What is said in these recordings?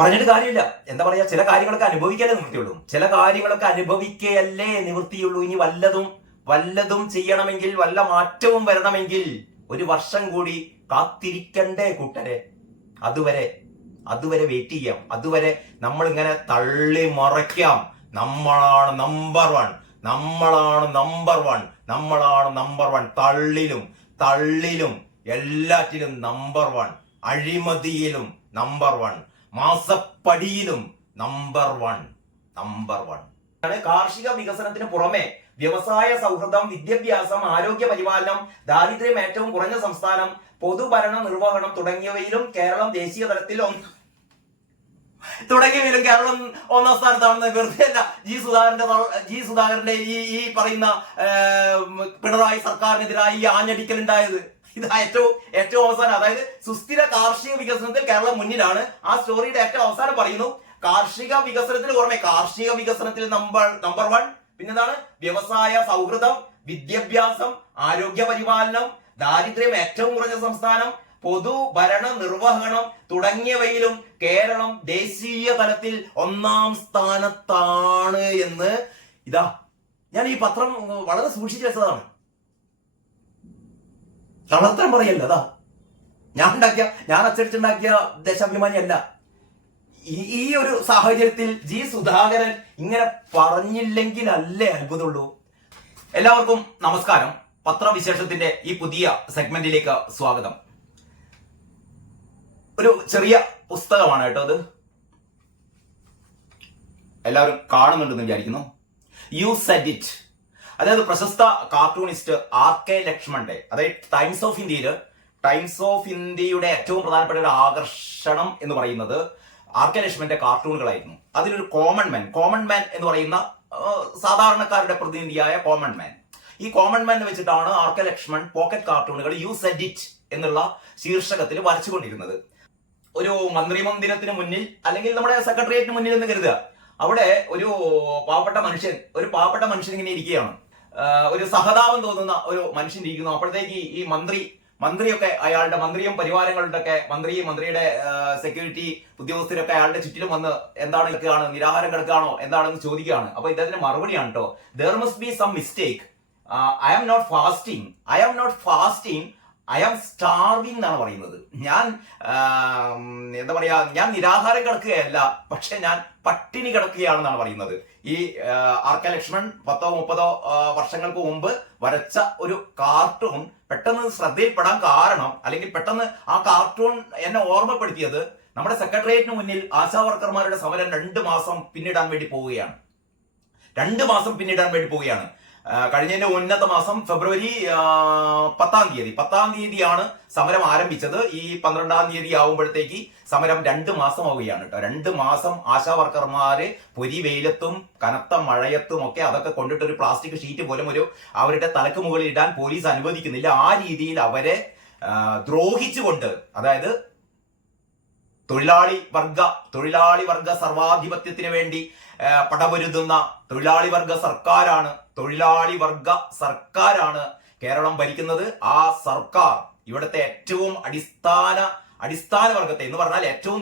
പറഞ്ഞിട്ട് കാര്യമില്ല. എന്താ പറയാ, ചില കാര്യങ്ങളൊക്കെ അനുഭവിക്കാനേ നിവൃത്തിയുള്ളൂ. ചില കാര്യങ്ങളൊക്കെ അനുഭവിക്കയല്ലേ നിവൃത്തിയുള്ളൂ. ഇനി വല്ലതും ചെയ്യണമെങ്കിൽ, വല്ല മാറ്റവും വരണമെങ്കിൽ 1 വർഷം കൂടി കാത്തിരിക്കണ്ടേ കൂട്ടരെ? അതുവരെ വെയിറ്റ് ചെയ്യാം. അതുവരെ നമ്മൾ ഇങ്ങനെ തള്ളി മറയ്ക്കാം. നമ്മളാണ് നമ്പർ വൺ. തള്ളിലും എല്ലാറ്റിലും നമ്പർ 1, അഴിമതിയിലും നമ്പർ 1, മാസപ്പടിയിലും നമ്പർ 1. കാർഷിക വികസനത്തിന് പുറമെ വ്യവസായ സൗഹൃദം, വിദ്യാഭ്യാസം, ആരോഗ്യ പരിപാലനം, ദാരിദ്ര്യം ഏറ്റവും കുറഞ്ഞ സംസ്ഥാനം, പൊതുഭരണ നിർവഹണം തുടങ്ങിയവയിലും കേരളം ദേശീയ തലത്തിൽ കേരളം 1ാം സ്ഥാനത്താണെന്ന് വെറുതെ അല്ല ജി സുധാകരന്റെ ഈ പറയുന്ന പിണറായി സർക്കാരിനെതിരായി ഈ ആഞ്ഞടിക്കലുണ്ടായത്. ഇത് ഏറ്റവും അവസാനം, അതായത് സുസ്ഥിര കാർഷിക വികസനത്തിൽ കേരളം മുന്നിലാണ്. ആ സ്റ്റോറിയുടെ ഏറ്റവും അവസാനം പറയുന്നു, കാർഷിക വികസനത്തിന് പുറമെ കാർഷിക വികസനത്തിൽ നമ്പർ 1, പിന്നെന്താണ്, വ്യവസായ സൗഹൃദം, വിദ്യാഭ്യാസം, ആരോഗ്യ പരിപാലനം, ദാരിദ്ര്യം ഏറ്റവും കുറഞ്ഞ സംസ്ഥാനം, പൊതുഭരണ നിർവഹണം തുടങ്ങിയവയിലും കേരളം ദേശീയ തലത്തിൽ 1ാം സ്ഥാനത്താണ് എന്ന് ഇതാ ഞാൻ ഈ പത്രം വളരെ സൂക്ഷിച്ചു വെച്ചതാണ്. കള്ളത്തരം പറയല്ല. അതാ ഞാൻ അച്ചടിച്ചുണ്ടാക്കിയ ദേശാഭിമാനിയല്ല. ഈ ഒരു സാഹചര്യത്തിൽ ജി സുധാകരൻ ഇങ്ങനെ പറഞ്ഞില്ലെങ്കിൽ അല്ലേ അത്ഭുതമുള്ളൂ. എല്ലാവർക്കും നമസ്കാരം. പത്രവിശേഷത്തിന്റെ ഈ പുതിയ സെഗ്മെന്റിലേക്ക് സ്വാഗതം. ഒരു ചെറിയ പുസ്തകമാണ് കേട്ടോ അത്. എല്ലാവരും കാണുന്നുണ്ടെന്ന് വിചാരിക്കുന്നു. U said it. അതായത് പ്രശസ്ത കാർട്ടൂണിസ്റ്റ് RK ലക്ഷ്മണന്റെ, അതായത് ടൈംസ് ഓഫ് ഇന്ത്യയുടെ ഏറ്റവും പ്രധാനപ്പെട്ട ഒരു ആകർഷണം എന്ന് പറയുന്നത് RK ലക്ഷ്മണന്റെ കാർട്ടൂണുകളായിരുന്നു. അതിലൊരു കോമൺ മാൻ എന്ന് പറയുന്ന സാധാരണക്കാരുടെ പ്രതിനിധിയായ കോമൺ മാൻ. ഈ കോമൺ മാൻ വെച്ചിട്ടാണ് RK ലക്ഷ്മൺ പോക്കറ്റ് കാർട്ടൂണുകൾ യു സെഡ് ഇറ്റ് എന്നുള്ള ശീർഷകത്തിൽ വരച്ചുകൊണ്ടിരുന്നത്. ഒരു മന്ത്രിമന്ദിരത്തിന് മുന്നിൽ അല്ലെങ്കിൽ നമ്മുടെ സെക്രട്ടേറിയറ്റിന് മുന്നിൽ എന്ന് കരുതുക. അവിടെ ഒരു പാവപ്പെട്ട മനുഷ്യൻ ഇങ്ങനെ ഇരിക്കുകയാണ്. ഒരു സഹതാപം തോന്നുന്ന ഒരു മനുഷ്യൻ ഇരിക്കുന്നു. അപ്പോഴത്തേക്ക് ഈ മന്ത്രിയൊക്കെ അയാളുടെ മന്ത്രിയും പരിവാരങ്ങളുടെ ഒക്കെ മന്ത്രിയുടെ സെക്യൂരിറ്റി ഉദ്യോഗസ്ഥരൊക്കെ അയാളുടെ ചുറ്റിലും വന്ന് എന്താണ് കിടക്കുകയാണ്, നിരാഹാരം കിടക്കുകയാണോ എന്താണെന്ന് ചോദിക്കുകയാണ്. അപ്പൊ ഇദ്ദേഹത്തിന്റെ മറുപടിയാണ് കേട്ടോ, there must be some mistake. I am not fasting. I am starving എന്നാണ് പറയുന്നത്. ഞാൻ എന്താ പറയാ, ഞാൻ നിരാഹാരം കിടക്കുകയല്ല, പക്ഷെ ഞാൻ പട്ടിണി കിടക്കുകയാണെന്നാണ് പറയുന്നത്. ഈ RK ലക്ഷ്മൺ 10-30 വർഷങ്ങൾക്ക് മുമ്പ് വരച്ച ഒരു കാർട്ടൂൺ പെട്ടെന്ന് ശ്രദ്ധയിൽപ്പെടാൻ കാരണം, അല്ലെങ്കിൽ പെട്ടെന്ന് ആ കാർട്ടൂൺ എന്നെ ഓർമ്മപ്പെടുത്തിയത്, നമ്മുടെ സെക്രട്ടേറിയറ്റിന് മുന്നിൽ ആശാ വർക്കർമാരുടെ സമരം 2 മാസം പിന്നിടാൻ വേണ്ടി പോവുകയാണ്. കഴിഞ്ഞതിന്റെ ഉന്നത മാസം ഫെബ്രുവരി 10-ാം തീയതിയാണ് സമരം ആരംഭിച്ചത്. ഈ 12-ാം തീയതി ആവുമ്പോഴത്തേക്ക് സമരം 2 മാസം ആവുകയാണ് കേട്ടോ. 2 മാസം ആശാ വർക്കർമാര് പൊരി വെയിലത്തും കനത്ത മഴയത്തും ഒക്കെ അതൊക്കെ കൊണ്ടിട്ട് ഒരു പ്ലാസ്റ്റിക് ഷീറ്റ് പോലും അവരുടെ തലക്ക് മുകളിൽ ഇടാൻ പോലീസ് അനുവദിക്കുന്നില്ല. ആ രീതിയിൽ അവരെ ദ്രോഹിച്ചുകൊണ്ട്, അതായത് തൊഴിലാളി വർഗ സർവാധിപത്യത്തിന് വേണ്ടി പടപൊരുതുന്ന തൊഴിലാളി വർഗ സർക്കാരാണ് കേരളം ഭരിക്കുന്നത്. ആ സർക്കാർ ഇവിടുത്തെ ഏറ്റവും അടിസ്ഥാന വർഗത്തെ എന്ന് പറഞ്ഞാൽ ഏറ്റവും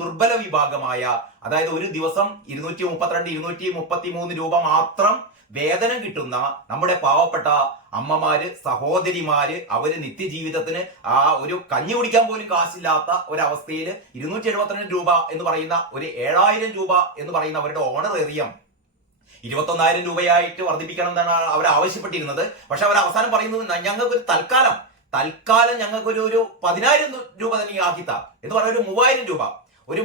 ദുർബല വിഭാഗമായ, അതായത് ഒരു ദിവസം 232-233 രൂപ മാത്രം വേതനം കിട്ടുന്ന നമ്മുടെ പാവപ്പെട്ട അമ്മമാര്, സഹോദരിമാര്, അവര് നിത്യജീവിതത്തിന് ആ ഒരു കഞ്ഞി കുടിക്കാൻ പോലും കാശില്ലാത്ത ഒരവസ്ഥയിൽ 272 രൂപ എന്ന് പറയുന്ന ഒരു 7000 രൂപ എന്ന് പറയുന്ന അവരുടെ ഓണറേറിയം 21000 രൂപയായിട്ട് വർദ്ധിപ്പിക്കണം എന്നാണ് അവർ ആവശ്യപ്പെട്ടിരുന്നത്. പക്ഷെ അവർ അവസാനം പറയുന്നത്, ഞങ്ങൾക്ക് തൽക്കാലം ഞങ്ങൾക്കൊരു 10000 രൂപ തന്നെ ആക്കിത്ത എന്ന് പറഞ്ഞ ഒരു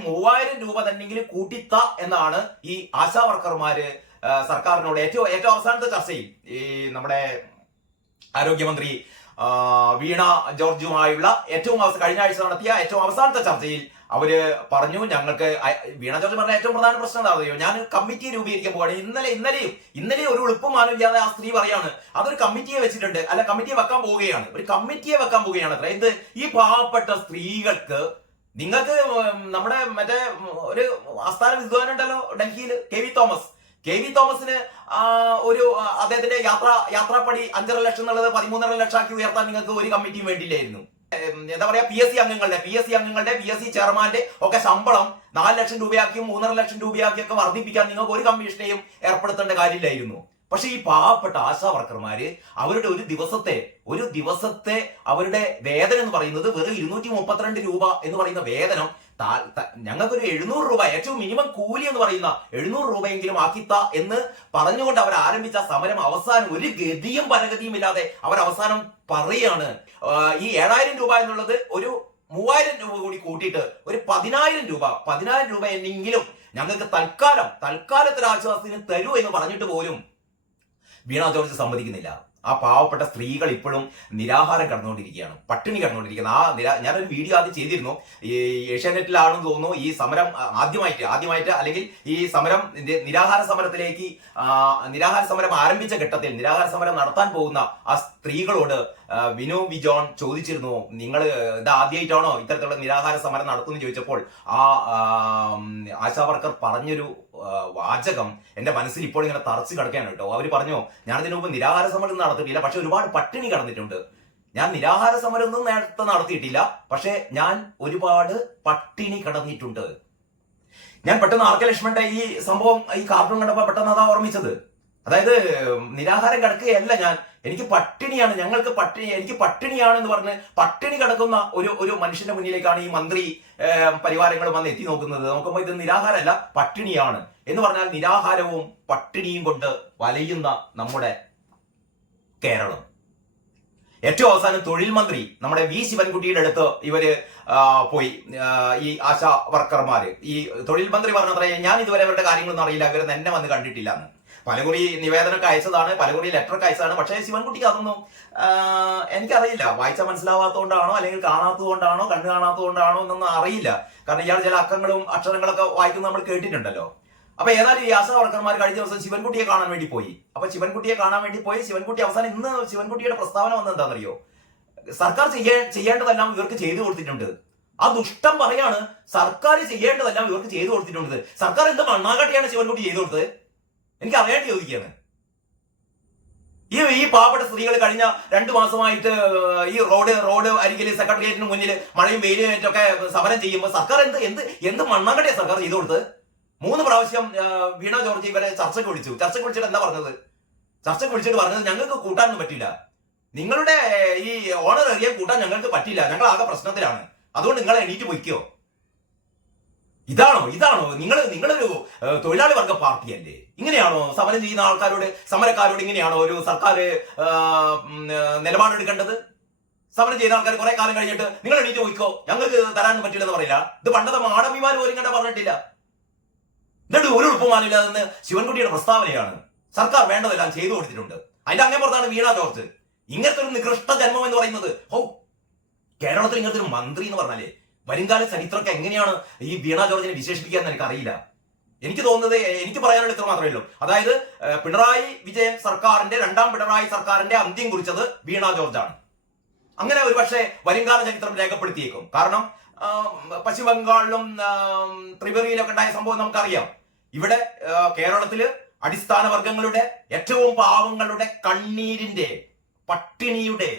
3000 രൂപ തന്നെങ്കിലും കൂട്ടിത്ത എന്നാണ് ഈ ആശാ വർക്കർമാര് സർക്കാരിനോട് ഏറ്റവും അവസാനത്തെ ചർച്ചയിൽ ഈ നമ്മുടെ ആരോഗ്യമന്ത്രി വീണ ജോർജുമായുള്ള കഴിഞ്ഞ ആഴ്ച നടത്തിയ ഏറ്റവും അവസാനത്തെ ചർച്ചയിൽ അവര് പറഞ്ഞു, ഞങ്ങൾക്ക് വീണ ജോർജ് പറഞ്ഞ ഏറ്റവും പ്രധാന പ്രശ്നം എന്താണെന്നറിയോ, ഞാൻ കമ്മിറ്റി രൂപീകരിക്കാൻ പോവാണ്. ഇന്നലെ ഒരു എളുപ്പമാനും ഇല്ലാതെ ആ സ്ത്രീ പറയാണ്, അതൊരു കമ്മിറ്റിയെ വെച്ചിട്ടുണ്ട്, അല്ല കമ്മിറ്റിയെ വെക്കാൻ പോവുകയാണ് അത്ര. എന്ത്, ഈ പാവപ്പെട്ട സ്ത്രീകൾക്ക്, നിങ്ങൾക്ക് നമ്മുടെ മറ്റേ ഒരു ആസ്ഥാന വിദ്വാനുണ്ടല്ലോ ഡൽഹിയിൽ, കെ വി തോമസിന് ഒരു അദ്ദേഹത്തിന്റെ യാത്രാപ്പടി 5.5 ലക്ഷം എന്നുള്ളത് 13.5 ലക്ഷം ആക്കി ഉയർത്താൻ നിങ്ങൾക്ക് ഒരു കമ്മിറ്റിയും വേണ്ടിയില്ലായിരുന്നു. എന്താ പറയാ പി എസ് സി അംഗങ്ങളുടെ പി എസ് സി ചെയർമാന്റെ ഒക്കെ ശമ്പളം 4 ലക്ഷം രൂപയാക്കിയും 3.5 ലക്ഷം രൂപയാക്കിയൊക്കെ വർദ്ധിപ്പിക്കാൻ നിങ്ങൾക്ക് ഒരു കമ്മീഷനെയും ഏർപ്പെടുത്തേണ്ട കാര്യമില്ലായിരുന്നു. പക്ഷെ ഈ പാവപ്പെട്ട ആശാ വർക്കർമാര് അവരുടെ ഒരു ദിവസത്തെ അവരുടെ വേതനം എന്ന് പറയുന്നത് വെറും 232 രൂപ എന്ന് പറയുന്ന വേതനം ഞങ്ങൾക്കൊരു 700 രൂപ ഏറ്റവും മിനിമം കൂലി എന്ന് പറയുന്ന 700 രൂപയെങ്കിലും ആക്കിത്ത എന്ന് പറഞ്ഞുകൊണ്ട് അവർ ആരംഭിച്ച സമരം അവസാനം ഒരു ഗതിയും പരഗതിയും ഇല്ലാതെ അവർ അവസാനം പറയാണ് ഈ 7000 രൂപ എന്നുള്ളത് ഒരു 3000 രൂപ കൂടി കൂട്ടിയിട്ട് ഒരു 10000 രൂപ എന്നെങ്കിലും ഞങ്ങൾക്ക് തൽക്കാലത്തിന് ആശ്വാസത്തിന് തരൂ എന്ന് പറഞ്ഞിട്ട് പോലും വീണ ജോർജ് സമ്മതിക്കുന്നില്ല. ആ പാവപ്പെട്ട സ്ത്രീകൾ ഇപ്പോഴും നിരാഹാരം കടന്നുകൊണ്ടിരിക്കുകയാണ്, പട്ടിണി കടന്നുകൊണ്ടിരിക്കുന്നത്. ഞാനൊരു വീഡിയോ ആദ്യം ചെയ്തിരുന്നു, ഈ ഏഷ്യാനെറ്റിലാണെന്ന് തോന്നുന്നു. ഈ സമരം ആദ്യമായിട്ട് അല്ലെങ്കിൽ ഈ സമരം നിരാഹാര സമരം ആരംഭിച്ച ഘട്ടത്തിൽ നിരാഹാര സമരം നടത്താൻ പോകുന്ന ആ സ്ത്രീകളോട് വിനു വിജോൺ ചോദിച്ചിരുന്നു, നിങ്ങൾ ഇത് ആദ്യമായിട്ടാണോ ഇത്തരത്തിലുള്ള നിരാഹാര സമരം നടത്തുമെന്ന് ചോദിച്ചപ്പോൾ ആ ആശാ വർക്കർ പറഞ്ഞൊരു വാചകം എന്റെ മനസ്സിൽ ഇപ്പോൾ ഇങ്ങനെ തറച്ചു കിടക്കുകയാണ് കേട്ടോ. അവർ പറഞ്ഞു, ഞാനതിനു മുമ്പ് നിരാഹാര സമരം നടത്തിയിട്ടില്ല, പക്ഷെ ഒരുപാട് പട്ടിണി കടന്നിട്ടുണ്ട്. ഞാൻ നിരാഹാര സമരം ഒന്നും നേരത്തെ നടത്തിയിട്ടില്ല, പക്ഷെ ഞാൻ ഒരുപാട് പട്ടിണി കടന്നിട്ടുണ്ട്. ഞാൻ പെട്ടെന്ന് ആർ കെ ലക്ഷ്മണന്റെ ഈ സംഭവം ഈ കാർട്ടൂൺ കണ്ടപ്പോ പെട്ടെന്ന് അതാ ഓർമ്മിച്ചത്. അതായത് നിരാഹാരം കിടക്കുകയല്ല ഞാൻ, എനിക്ക് പട്ടിണിയാണ്, എനിക്ക് പട്ടിണിയാണെന്ന് പറഞ്ഞ് പട്ടിണി കിടക്കുന്ന ഒരു മനുഷ്യന്റെ മുന്നിലേക്കാണ് ഈ മന്ത്രി പരിവാരങ്ങൾ വന്ന് എത്തി നോക്കുന്നത്. നോക്കുമ്പോൾ ഇത് നിരാഹാരമല്ല, പട്ടിണിയാണ് എന്ന് പറഞ്ഞാൽ നിരാഹാരവും പട്ടിണിയും കൊണ്ട് വലയുന്ന നമ്മുടെ കേരളം. ഏറ്റവും അവസാനം തൊഴിൽ മന്ത്രി നമ്മുടെ വി ശിവൻകുട്ടിയുടെ അടുത്ത് ഇവര് പോയി, ഈ ആശാ വർക്കർമാര്. ഈ തൊഴിൽ മന്ത്രി പറഞ്ഞത്രേ, ഞാൻ ഇതുവരെ അവരുടെ കാര്യങ്ങളൊന്നും അറിയില്ല, ഇവരെ എന്നെ വന്ന് കണ്ടിട്ടില്ല എന്ന്. പലകുറി നിവേദനമൊക്കെ അയച്ചതാണ്, പലകുറി ലെറ്ററൊക്കെ അയച്ചതാണ്. പക്ഷേ ശിവൻകുട്ടിക്ക് അതൊന്നും എനിക്കറിയില്ല, വായിച്ചാൽ മനസ്സിലാവാത്തതുകൊണ്ടാണോ അല്ലെങ്കിൽ കാണാത്തതുകൊണ്ടാണോ കണ്ണു കാണാത്തതുകൊണ്ടാണോ എന്നൊന്നും അറിയില്ല. കാരണം ഇയാൾ ചില അക്ഷരങ്ങളൊക്കെ വായിക്കുന്നത് നമ്മൾ കേട്ടിട്ടുണ്ടല്ലോ. അപ്പൊ ഏതായാലും ഈ ആശാ വർക്കർമാർ കഴിഞ്ഞ ദിവസം ശിവൻകുട്ടിയെ കാണാൻ വേണ്ടി പോയി. ശിവൻകുട്ടി അവസാനം ഇന്ന് ശിവൻകുട്ടിയുടെ പ്രസ്താവന വന്നത് എന്താണെന്നറിയോ? സർക്കാർ ചെയ്യേണ്ടതെല്ലാം ഇവർക്ക് ചെയ്തു കൊടുത്തിട്ടുണ്ട്. ആ ദുഷ്ടം പറയാണ്, സർക്കാർ ചെയ്യേണ്ടതെല്ലാം ഇവർക്ക് ചെയ്തു കൊടുത്തിട്ടുണ്ട്. സർക്കാർ എന്ത് മണ്ണാകട്ടിയാണ് ശിവൻകുട്ടി ചെയ്തു കൊടുത്തത്? എനിക്ക് അറിയാണ്ട് ചോദിക്കുകയാണ്. ഈ പാവപ്പെട്ട സ്ത്രീകൾ കഴിഞ്ഞ 2 മാസമായിട്ട് ഈ റോഡ് അരികിൽ സെക്രട്ടേറിയറ്റിന് മുന്നിൽ മഴയും വെയിലുമൊക്കെ സമരം ചെയ്യുമ്പോൾ സർക്കാർ എന്ത് മണ്ണാങ്കട്ടിയാണ് സർക്കാർ ചെയ്തു കൊടുത്തത്? 3 പ്രാവശ്യം വീണ ജോർജ് ഇവരെ ചർച്ചയ്ക്ക് വിളിച്ചിട്ട് എന്താ പറഞ്ഞത്? ചർച്ചയ്ക്ക് വിളിച്ചിട്ട് പറഞ്ഞത്, ഞങ്ങൾക്ക് കൂട്ടാനൊന്നും പറ്റില്ല, നിങ്ങളുടെ ഈ ഓണർ ഏരിയ കൂട്ടാൻ ഞങ്ങൾക്ക് പറ്റില്ല, ഞങ്ങൾ ആകെ പ്രശ്നത്തിലാണ്, അതുകൊണ്ട് നിങ്ങൾ എണീറ്റ് പൊയ്ക്കോ. ഇതാണോ നിങ്ങളൊരു തൊഴിലാളി വർഗ പാർട്ടിയല്ലേ? ഇങ്ങനെയാണോ സമരം ചെയ്യുന്ന സമരക്കാരോട് ഇങ്ങനെയാണോ ഒരു സർക്കാർ നിലപാടെടുക്കേണ്ടത്? സമരം ചെയ്യുന്ന ആൾക്കാർ കുറെ കാലം കഴിഞ്ഞിട്ട് നിങ്ങൾ എണീറ്റ് പോയിക്കോ, ഞങ്ങൾക്ക് തരാനൊന്നും പറ്റില്ലെന്ന് പറയില്ല. ഇത് പണ്ടത്തെ മാടവിമാർ പോലും കണ്ട പറഞ്ഞിട്ടില്ല. എന്നിട്ട് ഒരു ഉറപ്പുമാനില്ലാതെന്ന് ശിവൻകുട്ടിയുടെ പ്രസ്താവനയാണ്. സർക്കാർ വേണ്ടതെല്ലാം ചെയ്തു കൊടുത്തിട്ടുണ്ട്. അതിന്റെ അങ്ങേ പുറത്താണ് വീണ ജോർജ്. ഇങ്ങനത്തെ ഒരു നികൃഷ്ട ജന്മം എന്ന് പറയുന്നത്. കേരളത്തിൽ ഇങ്ങനത്തെ ഒരു മന്ത്രി എന്ന് പറഞ്ഞാലേ വരുംകാല ചരിത്രമൊക്കെ എങ്ങനെയാണ് ഈ വീണ ജോർജിനെ വിശേഷിപ്പിക്കുക എന്ന് എനിക്കറിയില്ല. എനിക്ക് തോന്നുന്നത്, എനിക്ക് പറയാനുള്ള ഇത്ര മാത്രമേ ഉള്ളൂ. അതായത് പിണറായി വിജയൻ സർക്കാരിന്റെ 2ാം പിണറായി സർക്കാരിന്റെ അന്ത്യം കുറിച്ചത് വീണ ജോർജാണ്. അങ്ങനെ ഒരു പക്ഷേ വരുംകാല ചരിത്രം രേഖപ്പെടുത്തിയേക്കും. കാരണം പശ്ചിമ ബംഗാളിലും ത്രിപുരയിലൊക്കെ ഉണ്ടായ സംഭവം നമുക്കറിയാം. ഇവിടെ കേരളത്തില് അടിസ്ഥാന വർഗങ്ങളുടെ ഏറ്റവും പാവങ്ങളുടെ കണ്ണീരിന്റെ പട്ടിണിയുടെ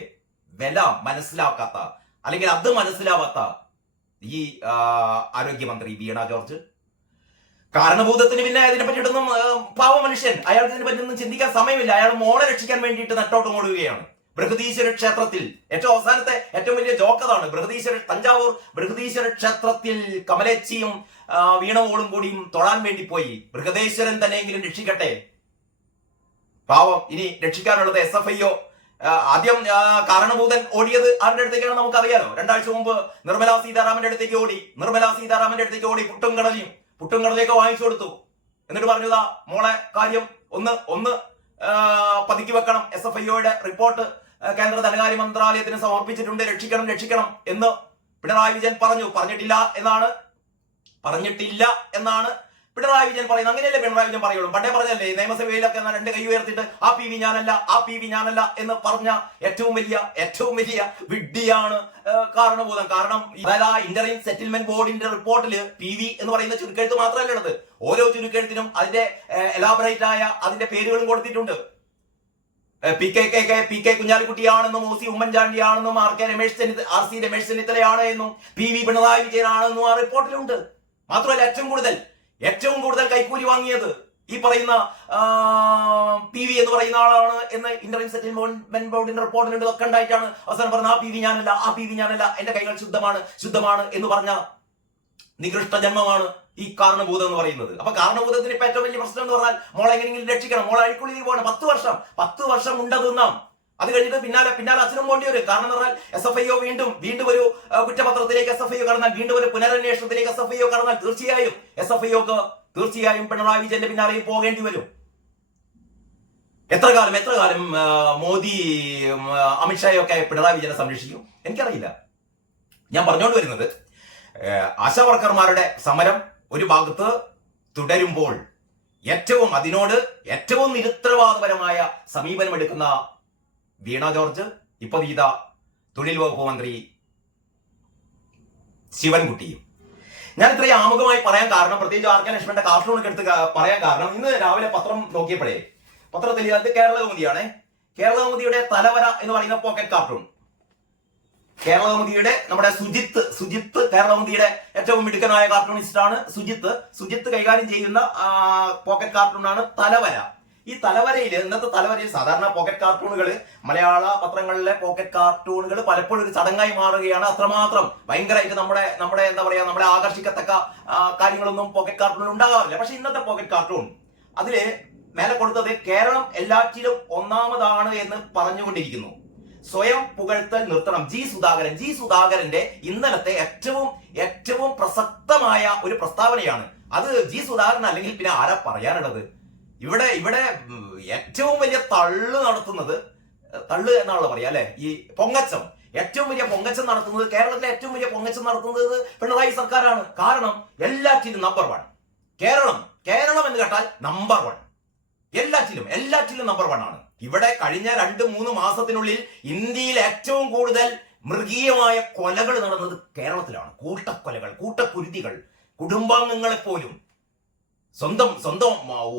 വില മനസ്സിലാക്കാത്ത അല്ലെങ്കിൽ അത് മനസ്സിലാവാത്ത ഈ ആരോഗ്യമന്ത്രി വീണ ജോർജ് കാരണഭൂതത്തിന് പിന്നെ അതിനെ പറ്റിയിട്ടൊന്നും പാവ മനുഷ്യൻ അയാൾക്ക് ഇതിനെ പറ്റിയൊന്നും ചിന്തിക്കാൻ സമയമില്ല. അയാൾ മോളെ രക്ഷിക്കാൻ വേണ്ടിയിട്ട് നെട്ടോട്ടം ഓടുകയാണ്. ബൃഹദീശ്വര ക്ഷേത്രത്തിൽ ഏറ്റവും അവസാനത്തെ ഏറ്റവും വലിയ ജോക്കതാണ്. തഞ്ചാവൂർ ബൃഹദീശ്വര ക്ഷേത്രത്തിൽ കമലേച്ചിയും വീണവോളും കൂടിയും തൊഴാൻ വേണ്ടി പോയി. ബൃഹദേശ്വരൻ തന്നെയെങ്കിലും രക്ഷിക്കട്ടെ. പാവം ഇനി രക്ഷിക്കാനുള്ളത് SFIO. ആദ്യം കാരണഭൂതൻ ഓടിയത് ആരുടെ അടുത്തേക്കാണ് നമുക്കറിയാലോ. 2 ആഴ്ച മുമ്പ് നിർമ്മലാ സീതാരാമന്റെ അടുത്തേക്ക് ഓടി പുട്ടും കടലയൊക്കെ വാങ്ങിച്ചു കൊടുത്തു. എന്നിട്ട് പറഞ്ഞതാ, മോളെ കാര്യം ഒന്ന് പതുക്കി വെക്കണം, SFIOയുടെ റിപ്പോർട്ട് കേന്ദ്ര ധനകാര്യ മന്ത്രാലയത്തിന് സമർപ്പിച്ചിട്ടുണ്ട്, രക്ഷിക്കണം എന്ന് പിണറായി വിജയൻ പറഞ്ഞിട്ടില്ല എന്നാണ് പിണറായി വിജയൻ പറയുന്നത്. അങ്ങനെയല്ലേ പിണറായി വിജയൻ പറയുള്ളൂ. പണ്ടേ പറഞ്ഞല്ലേ നിയമസഭയിലൊക്കെ 2 കൈ ഉയർത്തിയിട്ട് ആ PV ഞാനല്ല എന്ന് പറഞ്ഞ ഏറ്റവും വലിയ വിഡ്ഢിയാണ് കാരണഭൂതം. കാരണം ഇന്ററിം സെറ്റിൽമെന്റ് ബോർഡിന്റെ റിപ്പോർട്ടിൽ PV എന്ന് പറയുന്ന ചുരുക്കെഴുത്ത് മാത്രമല്ല ഉള്ളത്, ഓരോ ചുരുക്കെഴുത്തിനും അതിന്റെ എലാബറേറ്റ് ആയ അതിന്റെ പേരുകളും കൊടുത്തിട്ടുണ്ട്. പി കെ കുഞ്ഞാലിക്കുട്ടിയാണെന്നും OC ഉമ്മൻചാണ്ടിയാണെന്നും ആർ സി രമേശ് ചെന്നിത്തലയാണ് എന്നും PV പിണറായി വിജയനാണെന്നും ആ റിപ്പോർട്ടിലുണ്ട്. മാത്രമല്ല ഏറ്റവും കൂടുതൽ കൈക്കൂലി വാങ്ങിയത് ഈ പറയുന്ന PV എന്ന് പറയുന്ന ആളാണ് എന്ന് ഇന്ററിം സെറ്റിൽമെന്റ് ബോർഡിന്റെ റിപ്പോർട്ടിലുണ്ട്. ഇതൊക്കെ ഉണ്ടായിട്ടാണ് അവസാനം പറഞ്ഞ ആ PV ഞാനല്ല എന്റെ കൈകൾ ശുദ്ധമാണ് എന്ന് പറഞ്ഞ നികൃഷ്ട ജന്മമാണ് ഈ കാരണഭൂതം എന്ന് പറയുന്നത്. അപ്പൊ കാരണഭൂതത്തിന് ഇപ്പൊ ഏറ്റവും വലിയ പ്രശ്നം എന്ന് പറഞ്ഞാൽ മോളെ എങ്ങനെയെങ്കിലും രക്ഷിക്കണം, മോളെ അഴിക്കുള്ളിലേക്ക് പോകണം. 10 വർഷം ഉണ്ടത് നാം. അത് കഴിഞ്ഞിട്ട് പിന്നാലെ അച്ഛനും പോണ്ടി വരും. കാരണം എന്ന് പറഞ്ഞാൽ SFIO വീണ്ടും ഒരു കുറ്റപത്രത്തിലേക്ക് SFIO കടന്നാൽ, വീണ്ടും ഒരു പുനരന്വേഷണത്തിലേക്ക് SFIO കടന്നാൽ തീർച്ചയായും SFIOക്ക് പിണറായി വിജയന്റെ പിന്നാലെയും പോകേണ്ടി വരും. എത്ര കാലം മോദി അമിത്ഷായൊക്കെ പിണറായി വിജയനെ സംരക്ഷിക്കും എനിക്കറിയില്ല. ഞാൻ പറഞ്ഞുകൊണ്ട് വരുന്നത്, ആശാവർക്കർമാരുടെ സമരം ഒരു ഭാഗത്ത് തുടരുമ്പോൾ അതിനോട് ഏറ്റവും നിരുത്തരവാദപരമായ സമീപനമെടുക്കുന്ന വീണ ജോർജ്, ഇപ്പൊ തൊഴിൽ വകുപ്പ് മന്ത്രി ശിവൻകുട്ടിയും. ഞാൻ ഇത്രയും ആമുഖമായി പറയാൻ കാരണം, പ്രത്യേകിച്ച് ആർ കെ ലക്ഷ്മണന്റെ കാർട്ടൂണൊക്കെ എടുത്ത് പറയാൻ കാരണം, ഇന്ന് രാവിലെ പത്രം നോക്കിയപ്പോഴേ പത്രത്തിൽ അത് കേരളകൗമുദിയാണ്. കേരളകൗമുദിയുടെ തലവര എന്ന് പറയുന്ന പോക്കറ്റ് കാർട്ടൂൺ, കേരളകൗമുദിയുടെ നമ്മുടെ സുജിത്ത് കേരളകൗമുദിയുടെ ഏറ്റവും മിടുക്കനായ കാർട്ടൂണിസ്റ്റ് ആണ് സുജിത്ത് കൈകാര്യം ചെയ്യുന്ന പോക്കറ്റ് കാർട്ടൂണാണ് തലവര. ഈ ഇന്നത്തെ തലവരയിൽ സാധാരണ പോക്കറ്റ് കാർട്ടൂണുകൾ, മലയാള പത്രങ്ങളിലെ പോക്കറ്റ് കാർട്ടൂണുകൾ പലപ്പോഴും ഒരു ചടങ്ങായി മാറുകയാണ്. അത്രമാത്രം ഭയങ്കരമായിട്ട് നമ്മുടെ എന്താ പറയാ, നമ്മളെ ആകർഷിക്കത്തക്ക കാര്യങ്ങളൊന്നും പോക്കറ്റ് കാർട്ടൂണിൽ ഉണ്ടാകാറില്ല. പക്ഷെ ഇന്നത്തെ പോക്കറ്റ് കാർട്ടൂൺ അതില് മേലെ കൊടുത്തത് കേരളം എല്ലാറ്റിലും ഒന്നാമതാണ് എന്ന് പറഞ്ഞുകൊണ്ടിരിക്കുന്നു. സ്വയം പുകഴ്ത്തൽ നിർത്തണം. ജി സുധാകരന്റെ ഇന്നലത്തെ ഏറ്റവും പ്രസക്തമായ ഒരു പ്രസ്താവനയാണ് അത്. ജി സുധാകരൻ അല്ലെങ്കിൽ പിന്നെ ആരാ പറയാനുള്ളത്? ഇവിടെ ഏറ്റവും വലിയ തള്ളു എന്നാണല്ലോ പറയാ അല്ലെ, ഈ പൊങ്ങച്ചം, ഏറ്റവും വലിയ പൊങ്ങച്ചം നടത്തുന്നത്, കേരളത്തിലെ ഏറ്റവും വലിയ പൊങ്ങച്ചം നടത്തുന്നത് പിണറായി സർക്കാരാണ്. കാരണം എല്ലാറ്റിലും നമ്പർ 1 കേരളം എന്ന് കേട്ടാൽ നമ്പർ 1, എല്ലാറ്റിലും നമ്പർ 1 ആണ്. ഇവിടെ കഴിഞ്ഞ 2-3 മാസത്തിനുള്ളിൽ ഇന്ത്യയിൽ ഏറ്റവും കൂടുതൽ മൃഗീയമായ കൊലകൾ നടന്നത് കേരളത്തിലാണ്. കൂട്ടക്കൊലകൾ, കൂട്ടക്കുരുതികൾ, കുടുംബാംഗങ്ങളെപ്പോലും, സ്വന്തം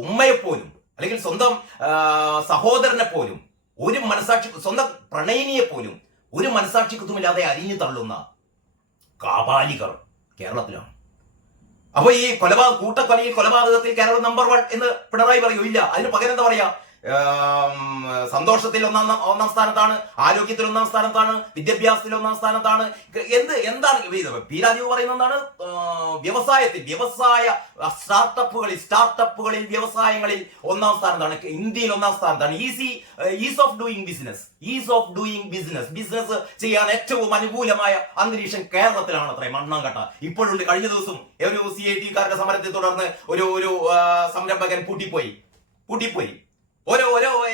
ഉമ്മയെപ്പോലും അല്ലെങ്കിൽ സ്വന്തം സഹോദരനെ പോലും, സ്വന്തം പ്രണയിനിയെ പോലും ഒരു മനസാക്ഷിക്കുത്തുമില്ലാതെ അരിഞ്ഞു തള്ളുന്ന കാപാലികർ കേരളത്തിലാണ്. അപ്പൊ ഈ കൊലപാതകത്തിൽ കേരളം നമ്പർ 1 എന്ന് പിണറായി പറയൂ? ഇല്ല. അതിന് പകരം എന്താ പറയാ? സന്തോഷത്തിൽ ഒന്നാം സ്ഥാനത്താണ്, ആരോഗ്യത്തിൽ 1-ാം സ്ഥാനത്താണ്, വിദ്യാഭ്യാസത്തിൽ 1-ാം സ്ഥാനത്താണ്. എന്താണ് പി രാജീവ് പറയുന്നത്? എന്താണ്? വ്യവസായ സ്റ്റാർട്ടപ്പുകളിൽ വ്യവസായങ്ങളിൽ 1-ാം സ്ഥാനത്താണ്, ഇന്ത്യയിൽ 1-ാം സ്ഥാനത്താണ്. ഈസ് ഓഫ് ഡൂയിങ് ബിസിനസ് ചെയ്യാൻ ഏറ്റവും അനുകൂലമായ അന്തരീക്ഷം കേരളത്തിലാണ്. അത്രയും മണ്ണാങ്കട്ട ഇപ്പോഴുണ്ട്. കഴിഞ്ഞ ദിവസം ഒരു CIT-കാരുടെ സമരത്തെ തുടർന്ന് ഒരു സംരംഭകൻ പൂട്ടിപ്പോയി.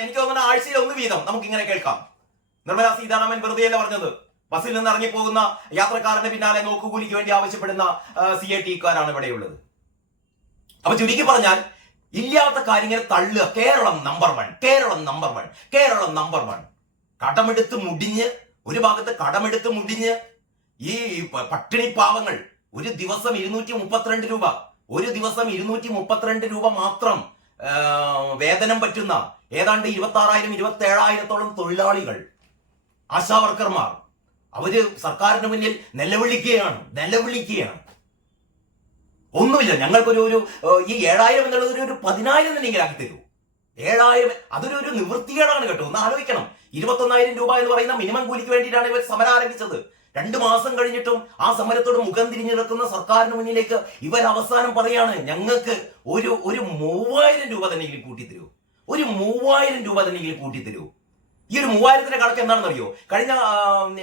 എനിക്ക് തോന്നുന്ന ആഴ്ചയിൽ 1 വീതം നമുക്ക് ഇങ്ങനെ കേൾക്കാം. നിർമ്മലാ സീതാരാമൻ വെറുതെയല്ല പറഞ്ഞത്. ബസ്സിൽ നിന്ന് ഇറങ്ങിപ്പോകുന്ന യാത്രക്കാരന്റെ പിന്നാലെ നോക്കുകൂലിക്ക് വേണ്ടി ആവശ്യപ്പെടുന്ന CIT-കാരാണ് ഇവിടെയുള്ളത്. അപ്പൊ ചുരുക്കി പറഞ്ഞാൽ ഇല്ലാത്ത കാര്യങ്ങൾ തള്ളുക. കേരളം നമ്പർ 1. കടമെടുത്ത് മുടിഞ്ഞ്, ഒരു ഭാഗത്ത് കടമെടുത്ത് മുടിഞ്ഞ് ഈ പട്ടിണി പാവങ്ങൾ ഒരു ദിവസം 232 രൂപ മാത്രം വേതനം പറ്റുന്ന ഏതാണ്ട് 26,000-27,000-ഓളം തൊഴിലാളികൾ, ആശാവർക്കർമാർ, അവര് സർക്കാരിന് മുന്നിൽ നിലവിളിക്കുകയാണ്. ഒന്നുമില്ല, ഞങ്ങൾക്കൊരു ഈ 7,000 എന്നുള്ളത് ഒരു 10,000 തന്നെയെങ്കിലും ആക്കി തരൂ. 7,000 അതൊരു നിവൃത്തികേടാണ് കേട്ടോ. ഒന്ന് ആലോചിക്കണം. 21,000 രൂപ എന്ന് പറയുന്ന മിനിമം കൂലിക്ക് വേണ്ടിയിട്ടാണ് ഇവർ സമരം ആരംഭിച്ചത്. 2 മാസം കഴിഞ്ഞിട്ടും ആ സമരത്തോട് മുഖം തിരിഞ്ഞു നിൽക്കുന്ന സർക്കാരിന് മുന്നിലേക്ക് ഇവർ അവസാനം പറയാണ്, ഞങ്ങൾക്ക് ഒരു 3,000 രൂപ തന്നെയെങ്കിലും കൂട്ടിത്തരൂ. ഈ ഒരു 3,000-ന്റെ കണക്ക് എന്താണെന്ന് അറിയോ? കഴിഞ്ഞ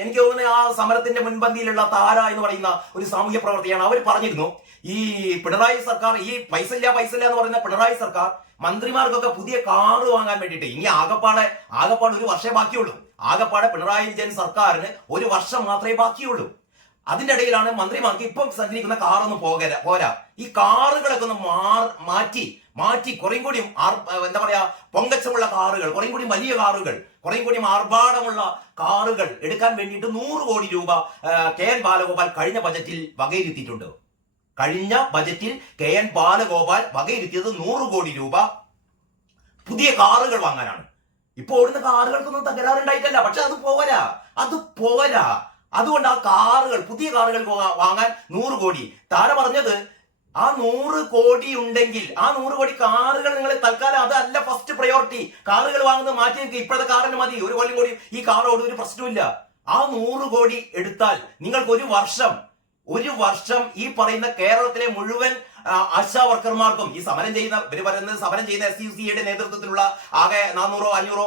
എനിക്ക് തോന്നുന്നത് ആ സമരത്തിന്റെ മുൻപന്തിയിലുള്ള താര എന്ന് പറയുന്ന ഒരു സാമൂഹ്യ പ്രവർത്തകയാണ്. അവർ പറഞ്ഞിരുന്നു, ഈ പിണറായി സർക്കാർ, ഈ പൈസ ഇല്ല എന്ന് പറയുന്ന പിണറായി സർക്കാർ മന്ത്രിമാർക്കൊക്കെ പുതിയ കാറ് വാങ്ങാൻ വേണ്ടിയിട്ട് ഇനി ആകപ്പാടെ 1 വർഷമേ ബാക്കിയുള്ളൂ. ആകപ്പാടെ പിണറായി വിജയൻ സർക്കാരിന് 1 വർഷം മാത്രമേ ബാക്കിയുള്ളൂ. അതിന്റെ ഇടയിലാണ് മന്ത്രിമാർക്ക് ഇപ്പം സഞ്ചരിക്കുന്ന കാറൊന്നും പോരാ. ഈ കാറുകളൊക്കെ ഒന്ന് മാറ്റി കുറേം കൂടി എന്താ പറയാ, പൊങ്കച്ചമുള്ള കാറുകൾ, കുറേം കൂടി വലിയ കാറുകൾ, കുറേം കൂടി ആർഭാടമുള്ള കാറുകൾ എടുക്കാൻ വേണ്ടിയിട്ട് 100 കോടി രൂപ KN ബാലഗോപാൽ കഴിഞ്ഞ ബജറ്റിൽ വകയിരുത്തിയിട്ടുണ്ട്. 100 കോടി രൂപ പുതിയ കാറുകൾ വാങ്ങാനാണ്. ഇപ്പൊ ഓടുന്ന കാറുകൾക്കൊന്നും തകരാറുണ്ടായിട്ടല്ല, പക്ഷെ അത് പോരാ. അതുകൊണ്ട് ആ കാറുകൾ, പുതിയ കാറുകൾ വാങ്ങാൻ 100 കോടി. താഴെ പറഞ്ഞത് ആ 100 കോടി ഉണ്ടെങ്കിൽ ആ 100 കോടി കാറുകൾ നിങ്ങൾ തൽക്കാലം അതല്ല ഫസ്റ്റ് പ്രയോറിറ്റി. കാറുകൾ വാങ്ങുന്നത് മാറ്റി വെക്കുക. ഇപ്പോഴത്തെ കാറിന് മതി, 1 കൊല്ലം കൂടി ഈ കാറോട് ഒരു പ്രശ്നമില്ല. ആ 100 കോടി എടുത്താൽ നിങ്ങൾക്ക് ഒരു വർഷം ഈ പറയുന്ന കേരളത്തിലെ മുഴുവൻ ആശാ വർക്കർമാർക്കും, ഈ സമരം ചെയ്യുന്ന SUCയുടെ നേതൃത്വത്തിലുള്ള ആകെ 400-500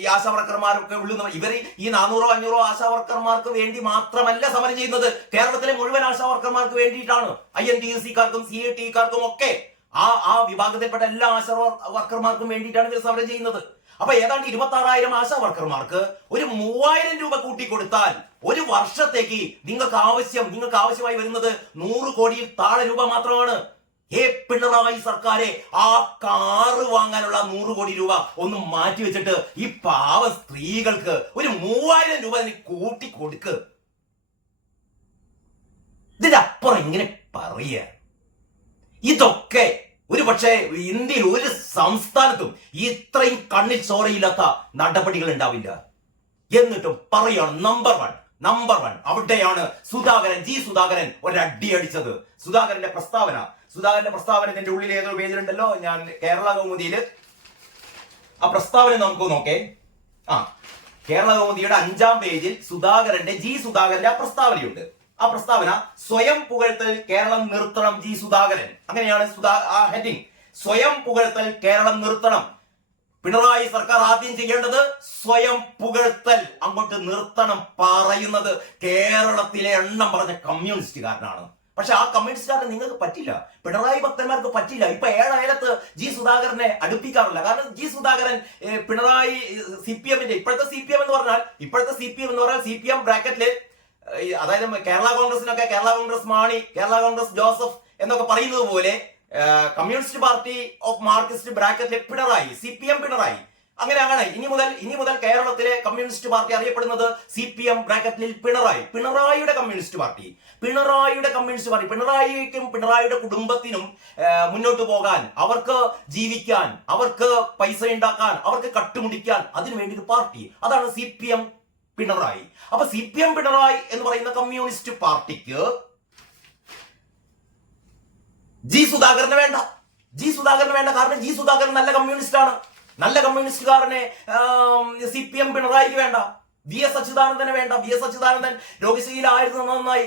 ഈ ആശാ വർക്കർമാരൊക്കെ ഉള്ളുന്ന ഇവർ ഈ 400-500 ആശാ വർക്കർമാർക്ക് വേണ്ടി മാത്രമല്ല സമരം ചെയ്യുന്നത്, കേരളത്തിലെ മുഴുവൻ ആശാ വർക്കർമാർക്ക് വേണ്ടിയിട്ടാണ്. INTUC-ക്കാർക്കും CAT-ക്കാർക്കും ഒക്കെ ആ വിഭാഗത്തിൽപ്പെട്ട എല്ലാ ആശാ വർക്കർമാർക്കും വേണ്ടിയിട്ടാണ് ഇവർ സമരം ചെയ്യുന്നത്. അപ്പൊ ഏതാണ്ട് 26,000 ആശാ വർക്കർമാർക്ക് ഒരു 3,000 രൂപ കൂട്ടിക്കൊടുത്താൽ ഒരു വർഷത്തേക്ക് നിങ്ങൾക്ക് ആവശ്യമായി വരുന്നത് 100 കോടിയിൽ താഴെ രൂപ മാത്രമാണ്. പിണറായി സർക്കാരെ, ആ കാറ് വാങ്ങാനുള്ള 100 കോടി രൂപ ഒന്ന് മാറ്റി വെച്ചിട്ട് ഈ പാവ സ്ത്രീകൾക്ക് ഒരു 3,000 രൂപ കൂട്ടിക്കൊടുക്ക്. ഇതിന്റെ അപ്പുറം ഇങ്ങനെ പറയുക. ഇതൊക്കെ ഒരു പക്ഷേ ഇന്ത്യയിൽ ഒരു സംസ്ഥാനത്തും ഇത്രയും കണ്ണിൽ ചോരയില്ലാത്ത നടപടികൾ ഉണ്ടാവില്ല. എന്നിട്ടും പറയാണ് നമ്പർ വൺ അവിടെയാണ് ജി സുധാകരൻ ഒരടി അടിച്ചത്. സുധാകരന്റെ പ്രസ്താവന എന്റെ ഉള്ളിൽ ഏതൊരു പേജിലുണ്ടല്ലോ, ഞാൻ കേരള കൗമുദിയിൽ ആ പ്രസ്താവന നമുക്ക് നോക്കേ. കേരള കൗമുദിയുടെ 5-ാം പേജിൽ ജി സുധാകരന്റെ ആ പ്രസ്താവനയുണ്ട്. ആ പ്രസ്താവന സ്വയം പുകഴ്ത്തൽ കേരളം നിർത്തണം ജി സുധാകരൻ, അങ്ങനെയാണ് ആ ഹെഡിങ്. സ്വയം പുകഴ്ത്തൽ കേരളം നിർത്തണം. പിണറായി സർക്കാർ ആദ്യം ചെയ്യേണ്ടത് സ്വയം പുകഴ്ത്തൽ അങ്ങോട്ട് നിർത്തണം. പറയുന്നത് കേരളത്തിലെ എണ്ണം പറഞ്ഞ കമ്മ്യൂണിസ്റ്റുകാരനാണ്. പക്ഷെ ആ കമ്മ്യൂണിസ്റ്റുകാരന് നിങ്ങൾക്ക് പറ്റില്ല, പിണറായി ഭക്തന്മാർക്ക് പറ്റില്ല. ഇപ്പൊ 7 അയലത്ത് ജി സുധാകരനെ അടുപ്പിക്കാറില്ല. കാരണം ജി സുധാകരൻ പിണറായി CPM-ന്റെ ഇപ്പോഴത്തെ CPM എന്ന് പറഞ്ഞാൽ CPM ബ്രാക്കറ്റില്, അതായത് കേരള കോൺഗ്രസിനൊക്കെ കേരള കോൺഗ്രസ് മാണി, കേരള കോൺഗ്രസ് ജോസഫ് എന്നൊക്കെ പറയുന്നത് പോലെ കമ്മ്യൂണിസ്റ്റ് പാർട്ടി ഓഫ് മാർക്സിസ്റ്റ് ബ്രാക്കറ്റിലെ പിണറായി, CPM പിണറായി. അങ്ങനെയാണ് ഇനി മുതൽ കേരളത്തിലെ കമ്മ്യൂണിസ്റ്റ് പാർട്ടി അറിയപ്പെടുന്നത് CPM ബ്രാക്കറ്റിൽ പിണറായിയുടെ കമ്മ്യൂണിസ്റ്റ് പാർട്ടി. പിണറായിക്കും പിണറായിയുടെ കുടുംബത്തിനും മുന്നോട്ട് പോകാൻ, അവർക്ക് ജീവിക്കാൻ, അവർക്ക് പൈസ ഉണ്ടാക്കാൻ, അവർക്ക് കട്ടുമുടിക്കാൻ, അതിനുവേണ്ടി ഒരു പാർട്ടി, അതാണ് CPM പിണറായി. അപ്പൊ CPM പിണറായി എന്ന് പറയുന്ന കമ്മ്യൂണിസ്റ്റ് പാർട്ടിക്ക് ജി സുധാകരന് വേണ്ട. കാരണം ജി സുധാകരൻ നല്ല കമ്മ്യൂണിസ്റ്റ് ആണ്. നല്ല കമ്മ്യൂണിസ്റ്റുകാരനെ CPM പിണറായിക്ക് വേണ്ട. VS അച്യുതാനന്ദന് വേണ്ട. VS അച്യുതാനന്ദൻ രോഗശീലായിരുന്നു, നന്നായി.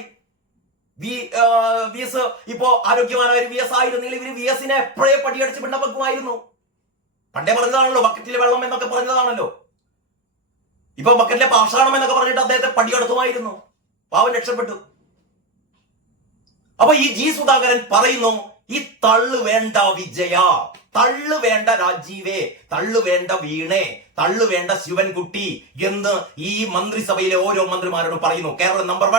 VS ഇപ്പോ ആരോഗ്യവാനായ VS ആയിരുന്നെങ്കിൽ ഇവര് VS-നെ എപ്പോഴേ പടിയടിച്ച് പിണ്ടപ്പക്കുമായിരുന്നു. പണ്ടേ പറഞ്ഞതാണല്ലോ, ബക്കറ്റിലെ വെള്ളം എന്നൊക്കെ പറഞ്ഞതാണല്ലോ. ഇപ്പൊ ബക്കറ്റിലെ പാഷാണം എന്നൊക്കെ പറഞ്ഞിട്ട് അദ്ദേഹത്തെ പടികടത്തുമായിരുന്നു. പാവം രക്ഷപ്പെട്ടു. അപ്പൊ ഈ ജി സുധാകരൻ പറയുന്നു, ഈ തള്ളു വേണ്ട വിജയ, തള്ളു വേണ്ട രാജീവേ, തള്ളു വേണ്ട വീണേ, തള്ളു വേണ്ട ശിവൻകുട്ടി എന്ന് ഈ മന്ത്രിസഭയിലെ ഓരോ മന്ത്രിമാരോടും പറയുന്നു. കേരളം നമ്പർ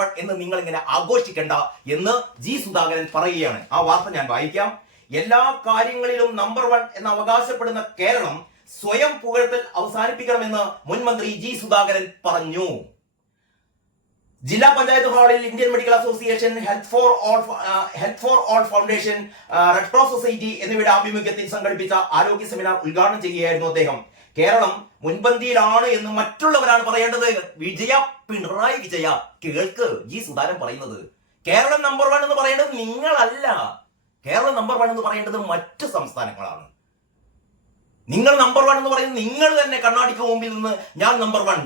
വൺ എന്ന് നിങ്ങൾ ഇങ്ങനെ ആഘോഷിക്കണ്ട എന്ന് ജി സുധാകരൻ പറയുകയാണ്. ആ വാർത്ത ഞാൻ വായിക്കാം. എല്ലാ കാര്യങ്ങളിലും നമ്പർ 1 എന്ന് അവകാശപ്പെടുന്ന കേരളം സ്വയം പുകഴ്ത്തൽ അവസാനിപ്പിക്കണമെന്ന് മുൻമന്ത്രി ജി സുധാകരൻ പറഞ്ഞു. ജില്ലാ പഞ്ചായത്ത് ഹാളിൽ Indian medical association, health for all foundation, red cross society എന്നിവയുടെ ആഭിമുഖ്യത്തിൽ സംഘടിപ്പിച്ച ആരോഗ്യ സെമിനാർ ഉദ്ഘാടനം ചെയ്യുകയായിരുന്നു അദ്ദേഹം. കേരളം മുൻപന്തിയിലാണ് എന്ന് മറ്റുള്ളവരാണ് പറയേണ്ടത്. പിണറായി വിജയ കേൾക്ക് ജി സുധാകരൻ പറയുന്നത്. കേരളം നമ്പർ 1 എന്ന് പറയേണ്ടത് നിങ്ങളല്ല. കേരളം നമ്പർ 1 എന്ന് പറയേണ്ടത് മറ്റു സംസ്ഥാനങ്ങളാണ്. നിങ്ങൾ നമ്പർ 1 എന്ന് പറയുന്നത് നിങ്ങൾ തന്നെ കണ്ണാടിക്ക് മുമ്പിൽ നിന്ന് ഞാൻ നമ്പർ 1